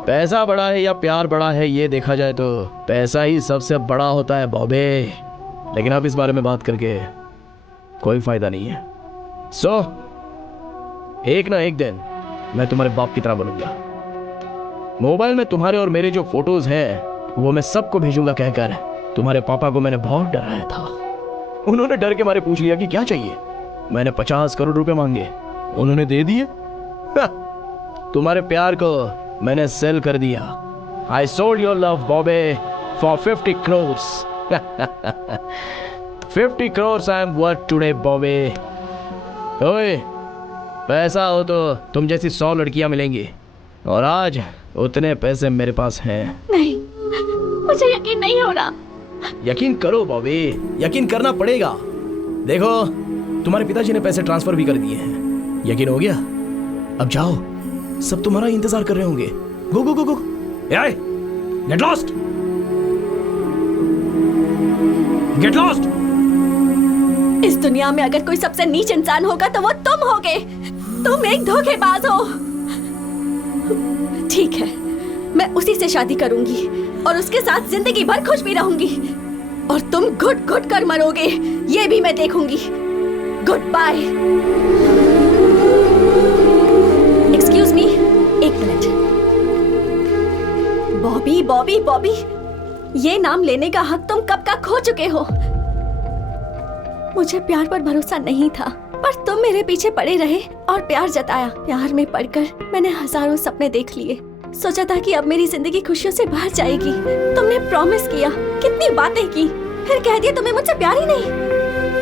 पैसा बड़ा है या प्यार बड़ा है, ये देखा जाए तो पैसा ही सबसे बड़ा होता है बॉबे। लेकिन अब इस बारे में बात करके कोई फायदा नहीं है। सो एक ना एक दिन मैं तुम्हारे बाप की तरह बनूंगा। मोबाइल में तुम्हारे और मेरे जो फोटोज हैं वो मैं सबको भेजूंगा कहकर तुम्हारे पापा को मैंने बहुत डराया था। उन्होंने डर के मारे पूछ लिया कि क्या चाहिए। मैंने 50 करोड़ रुपए मांगे, उन्होंने दे दिए। तुम्हारे प्यार को मैंने सेल कर दिया। I sold your love Bobby for 50 crore. 50 crore I am worth today Bobby. ओए, पैसा हो तो तुम जैसी 100 लड़कियां मिलेंगी, और आज उतने पैसे मेरे पास हैं। नहीं, मुझे यकीन नहीं हो रहा। यकीन करो बॉबी, यकीन करना पड़ेगा। देखो, तुम्हारे पिताजी ने पैसे ट्रांसफर भी कर दिए हैं। यकीन हो गया? अब जाओ, सब तुम्हारा इंतजार कर रहे होंगे। गो गो गो गो, गेट लॉस्ट, गेट लॉस्ट। इस दुनिया में अगर कोई सबसे नीच इंसान होगा तो वो तुम होगे। तुम एक धोखेबाज हो। ठीक है, मैं उसी से शादी करूंगी और उसके साथ जिंदगी भर खुश भी रहूंगी, और तुम घुट घुट कर मरोगे ये भी मैं देखूंगी। Good bye. एक्सक्यूज मी, एक मिनट। बॉबी बॉबी बॉबी, ये नाम लेने का हक तुम कब का खो चुके हो। मुझे प्यार पर भरोसा नहीं था, पर तुम मेरे पीछे पड़े रहे और प्यार जताया। प्यार में पड़कर मैंने हजारों सपने देख लिए। सोचा था कि अब मेरी जिंदगी खुशियों से भर जाएगी। तुमने प्रॉमिस किया, कितनी बातें की, फिर कह दिया तुम्हें मुझसे प्यार ही नहीं।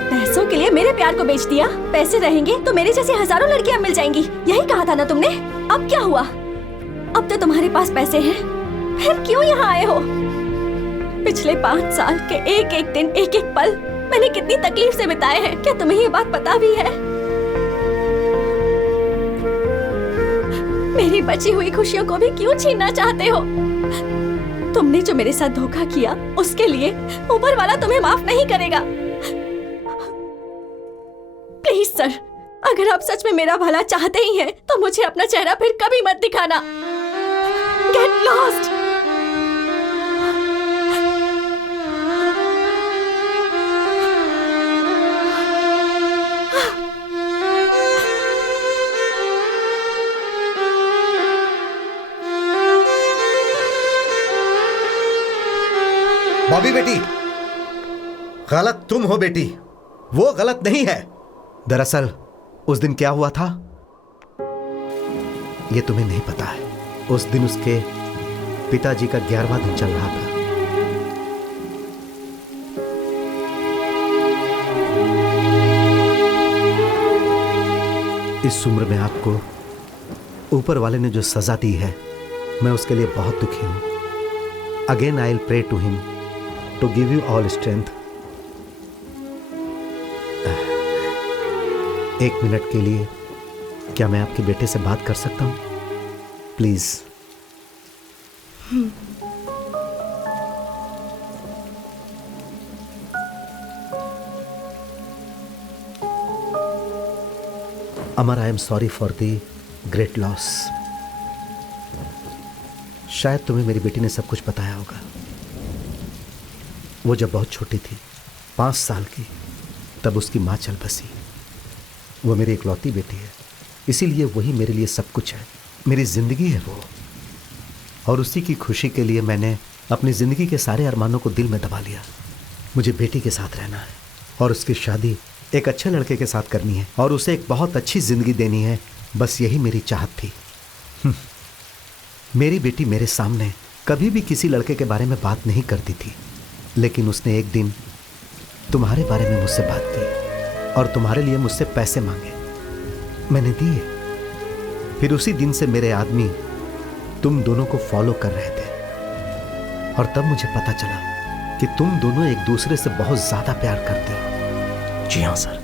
पैसों के लिए मेरे प्यार को बेच दिया। पैसे रहेंगे तो मेरे जैसे हजारों लड़कियां मिल जाएंगी, यही कहा था ना तुमने। अब क्या हुआ? अब तो तुम्हारे पास पैसे हैं, फिर क्यों यहाँ आए हो? पिछले 5 साल के एक एक दिन, एक एक पल मैंने कितनी तकलीफ से बिताए हैं। क्या तुम्हें ये बात पता भी है? मेरी बची हुई खुशियों को भी क्यों छीनना चाहते हो? तुमने जो मेरे साथ धोखा किया उसके लिए ऊपर वाला तुम्हें माफ नहीं करेगा। प्लीज सर, अगर आप सच में मेरा भला चाहते ही हैं तो मुझे अपना चेहरा फिर कभी मत दिखाना। Get lost. बॉबी बेटी, गलत तुम हो बेटी, वो गलत नहीं है। दरअसल उस दिन क्या हुआ था ये तुम्हें नहीं पता है। उस दिन उसके पिताजी का 11वां दिन चल रहा था। इस उम्र में आपको ऊपर वाले ने जो सजा दी है, मैं उसके लिए बहुत दुखी हूं। Again I will pray to him to give you all strength. एक मिनट के लिए क्या मैं आपके बेटे से बात कर सकता हूं? Please. Amar, I am sorry for the great loss. शायद तुम्हें मेरी बेटी ने सब कुछ बताया होगा। वो जब बहुत छोटी थी, 5 साल की, तब उसकी माँ चल बसी। वो मेरी इकलौती बेटी है, इसीलिए वही मेरे लिए सब कुछ है। मेरी जिंदगी है वो, और उसी की खुशी के लिए मैंने अपनी जिंदगी के सारे अरमानों को दिल में दबा लिया। मुझे बेटी के साथ रहना है और उसकी शादी एक अच्छे लड़के के साथ करनी है और उसे एक बहुत अच्छी जिंदगी देनी है। बस यही मेरी चाहत थी। मेरी बेटी मेरे सामने कभी भी किसी लड़के के बारे में बात नहीं करती थी, लेकिन उसने एक दिन तुम्हारे बारे में मुझसे बात की और तुम्हारे लिए मुझसे पैसे मांगे। मैंने दिए। फिर उसी दिन से मेरे आदमी तुम दोनों को फॉलो कर रहे थे और तब मुझे पता चला कि तुम दोनों एक दूसरे से बहुत ज्यादा प्यार करते हो। जी हाँ सर,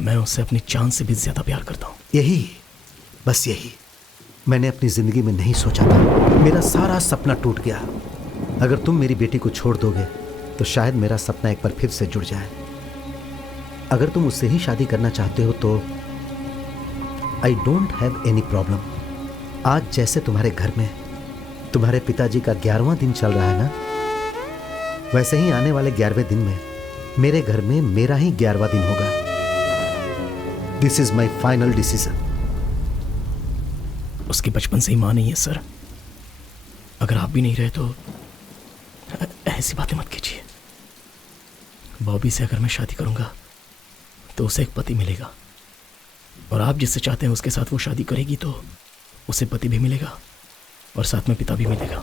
मैं उससे अपनी जान से भी ज्यादा प्यार करता हूँ। यही, बस यही मैंने अपनी जिंदगी में नहीं सोचा था। मेरा सारा सपना टूट गया। अगर तुम मेरी बेटी को छोड़ दोगे तो शायद मेरा सपना एक बार फिर से जुड़ जाए। अगर तुम उससे ही शादी करना चाहते हो तो I don't have any problem. आज जैसे तुम्हारे घर में तुम्हारे पिताजी का 11वां दिन चल रहा है ना, वैसे ही आने वाले 11वें दिन में मेरे घर में मेरा ही 11वां दिन होगा। This is my final decision. उसकी बचपन से ही मां नहीं है सर। अगर आप भी नहीं रहे तो ऐसी बातें मत कीजिए। बॉबी से अगर मैं शादी करूंगा तो उसे एक पति मिलेगा और आप जिससे चाहते हैं उसके साथ वो शादी करेगी तो उसे पति भी मिलेगा और साथ में पिता भी मिलेगा।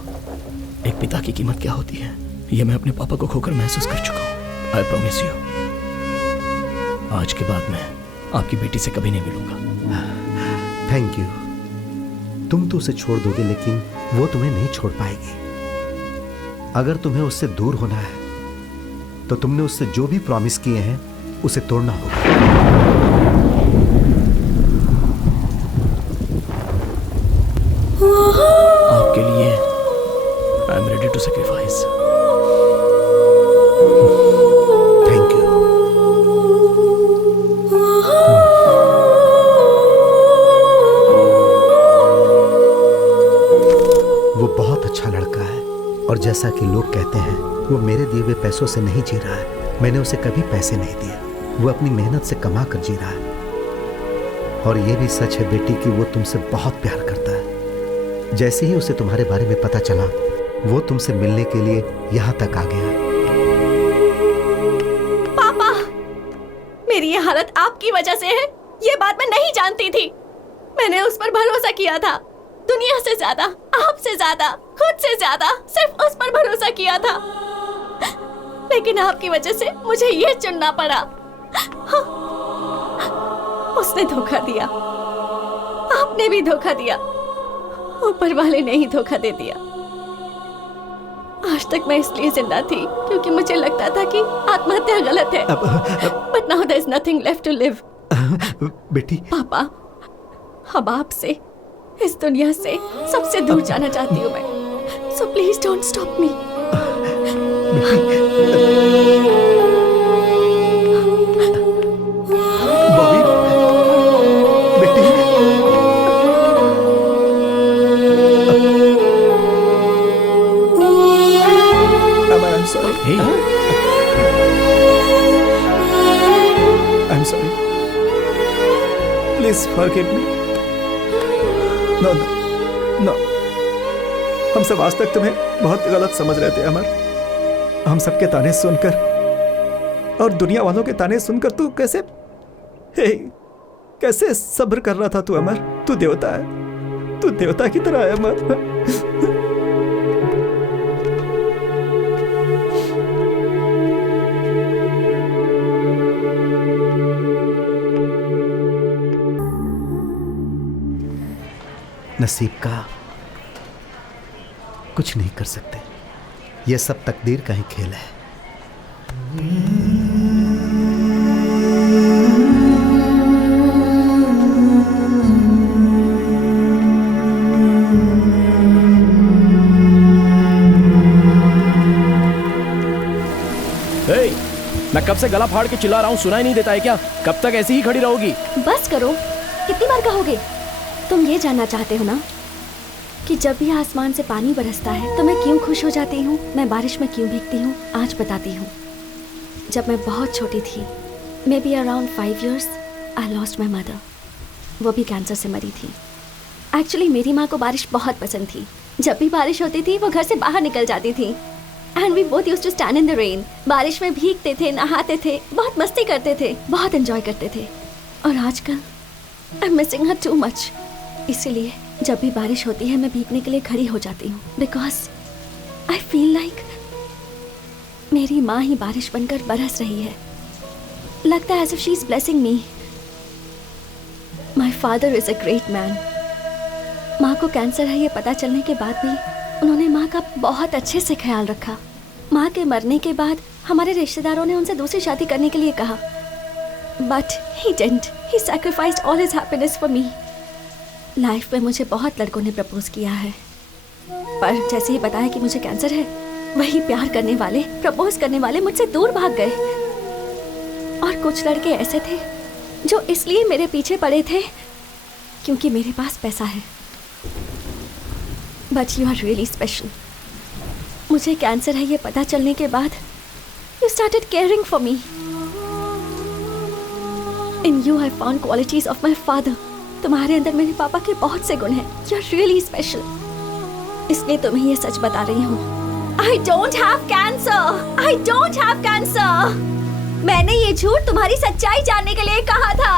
एक पिता की कीमत क्या होती है ये मैं अपने पापा को खोकर महसूस कर चुका हूं। आई प्रॉमिस यू, आज के बाद मैं आपकी बेटी से कभी नहीं मिलूंगा। Thank you. तुम तो उसे छोड़ दोगे लेकिन वो तुम्हें नहीं छोड़ पाएगी। अगर तुम्हें उससे दूर होना है तो तुमने उससे जो भी प्रॉमिस किए हैं उसे तोड़ना होगा। आपके लिए I am ready to sacrifice. Thank you. वो बहुत अच्छा लड़का है और जैसा कि लोग कहते हैं वो मेरे दिए हुए पैसों से नहीं जी रहा है। मैंने उसे कभी पैसे नहीं दिए। वो अपनी मेहनत से कमा कर जी रहा है। और ये भी सच है बेटी कि वो तुमसे बहुत प्यार करता है। जैसे ही उसे तुम्हारे बारे में पता चला वो तुमसे मिलने के लिए यहाँ तक आ गया। पापा, मेरी ये हालत आपकी वजह से है। ये बात मैं नहीं जानती थी। मैंने उस पर भरोसा किया था, दुनिया से ज्यादा, आपसे ज्यादा, खुद से ज्यादा, सिर्फ उस पर भरोसा किया था। लेकिन आपकी वजह से मुझे ये चुनना पड़ा। उसने धोखा दिया, आपने भी धोखा दिया, ऊपर वाले ने ही धोखा दे दिया। आज तक मैं इसलिए जिंदा थी क्योंकि मुझे लगता था कि आत्महत्या गलत है। But now there is nothing left to live. बेटी, पापा, अब आपसे, इस दुनिया से सबसे दूर जाना चाहती हूँ मैं। So please don't stop me. Bobby, बेटी, I'm sorry. Hey. I'm sorry. Please forgive me. No, no, no. हम सब आज तक तुम्हें बहुत गलत समझ रहे थे अमर। हम सबके ताने सुनकर और दुनिया वालों के ताने सुनकर तू कैसे कैसे सब्र कर रहा था तू अमर। तू देवता है, तू देवता की तरह है अमर। नसीब का कुछ नहीं कर सकते। यह सब तकदीर का ही खेल है। मैं कब से गला फाड़ के चिल्ला रहा हूँ, सुनाई नहीं देता है क्या? कब तक ऐसी ही खड़ी रहोगी? बस करो, कितनी बार कहोगे? तुम ये जानना चाहते हो ना कि जब भी आसमान से पानी बरसता है तो मैं क्यों खुश हो जाती हूँ, मैं बारिश में क्यों भीगती हूँ? आज बताती हूँ। जब मैं बहुत छोटी थी, may be around 5 years, I lost my mother. वो भी कैंसर से मरी थी। एक्चुअली मेरी माँ को बारिश बहुत पसंद थी। जब भी बारिश होती थी वो घर से बाहर निकल जाती थी। And we both used to stand in the rain. बारिश में भीगते थे, नहाते थे, बहुत मस्ती करते थे, बहुत एंजॉय करते थे। और आजकल I am missing her too much. इसीलिए जब भी बारिश होती है मैं भीगने के लिए खड़ी हो जाती हूँ, बिकॉज आई फील लाइक मेरी माँ ही बारिश बनकर बरस रही है। लगता है as if she is blessing me. My father is a great man. माँ को कैंसर है ये पता चलने के बाद भी उन्होंने माँ का बहुत अच्छे से ख्याल रखा। माँ के मरने के बाद हमारे रिश्तेदारों ने उनसे दूसरी शादी करने के लिए कहा, but he didn't. He sacrificed all his happiness for me. Life में मुझे बहुत लड़कों ने प्रपोज किया है, पर जैसे ही बताया कि मुझे कैंसर है, वही प्यार करने वाले, प्रपोज करने वाले मुझसे दूर भाग गए। और कुछ लड़के ऐसे थे जो इसलिए मेरे पीछे पड़े थे क्योंकि मेरे पास पैसा है। But you are really special. मुझे कैंसर है ये पता चलने के बाद you started caring for me. In you I found qualities of my father. तुम्हारे अंदर मेरे पापा के बहुत से गुण हैं। You are really special. इसलिए तुम्हें ये सच बता रही हूँ। I don't have cancer. I don't have cancer. मैंने ये झूठ तुम्हारी सच्चाई जानने के लिए कहा था।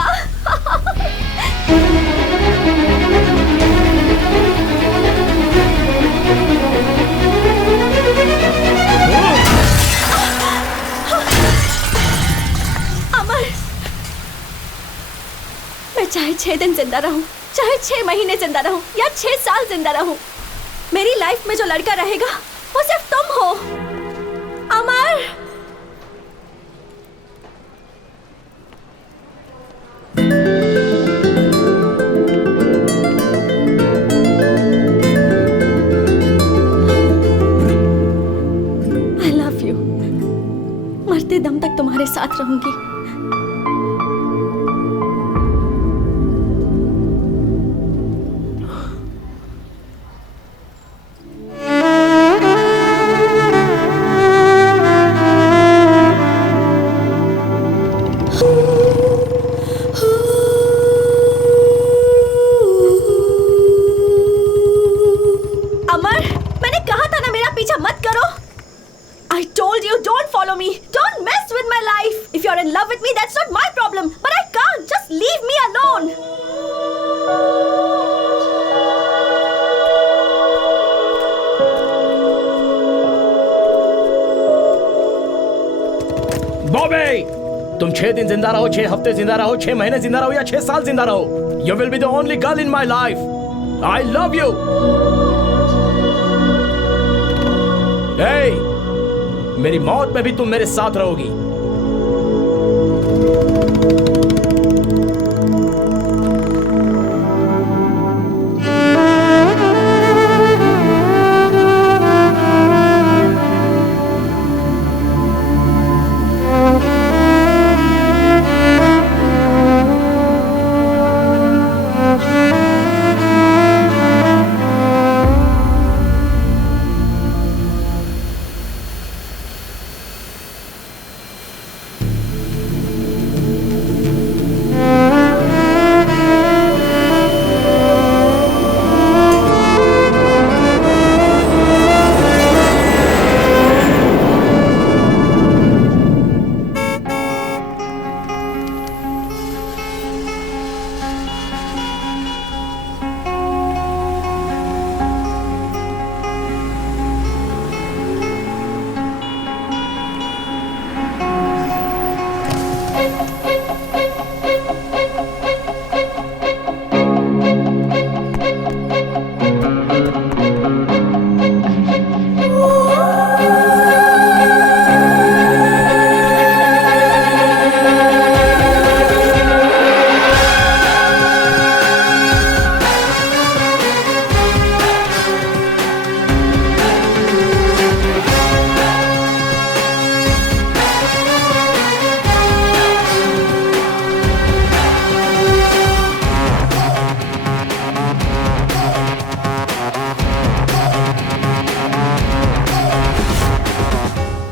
अमर, मैं चाहे 6 दिन जिंदा रहूं, चाहे 6 महीने जिंदा रहूं या 6 साल जिंदा रहूं, मेरी लाइफ में जो लड़का रहेगा वो सिर्फ तुम हो, अमर। I love you। मरते दम तक तुम्हारे साथ रहूंगी। तुम 6 दिन जिंदा रहो, 6 हफ्ते जिंदा रहो, 6 महीने जिंदा रहो या 6 साल जिंदा रहो, you will be the only girl in my life. I love you. मेरी मौत में भी तुम मेरे साथ रहोगी।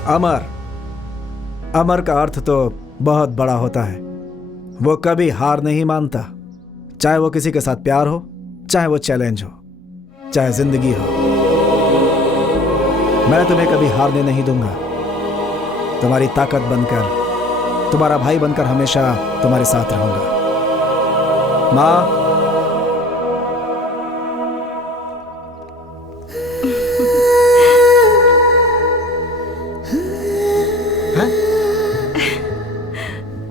अमर, अमर का अर्थ तो बहुत बड़ा होता है। वो कभी हार नहीं मानता, चाहे वो किसी के साथ प्यार हो, चाहे वो चैलेंज हो, चाहे जिंदगी हो। मैं तुम्हें कभी हारने नहीं दूंगा। तुम्हारी ताकत बनकर, तुम्हारा भाई बनकर हमेशा तुम्हारे साथ रहूंगा। माँ,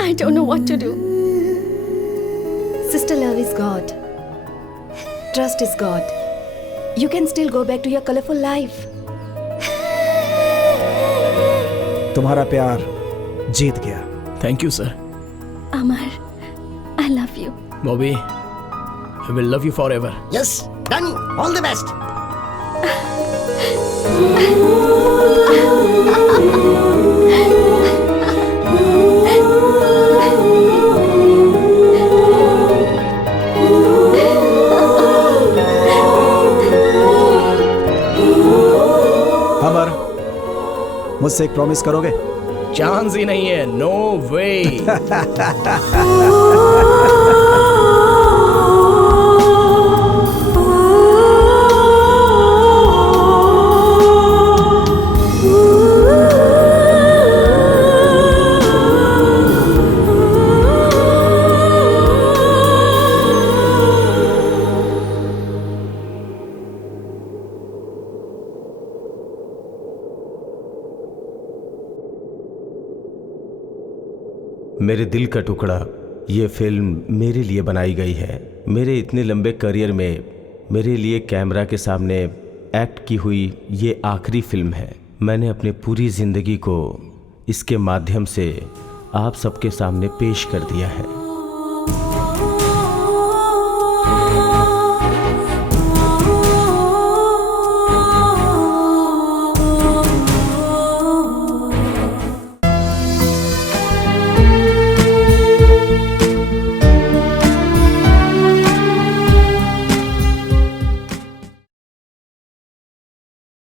I don't know what to do. Sister, love is God. Trust is God. You can still go back to your colorful life. तुम्हारा प्यार जीत गया। Thank you sir. Amar, I love you. Bobby, I will love you forever. Yes, done, all the best. Amar, मुझसे एक प्रॉमिस करोगे? चांस ही नहीं है, नो वे। मेरे दिल का टुकड़ा, ये फिल्म मेरे लिए बनाई गई है। मेरे इतने लंबे करियर में मेरे लिए कैमरा के सामने एक्ट की हुई ये आखिरी फिल्म है। मैंने अपने पूरी ज़िंदगी को इसके माध्यम से आप सबके सामने पेश कर दिया है।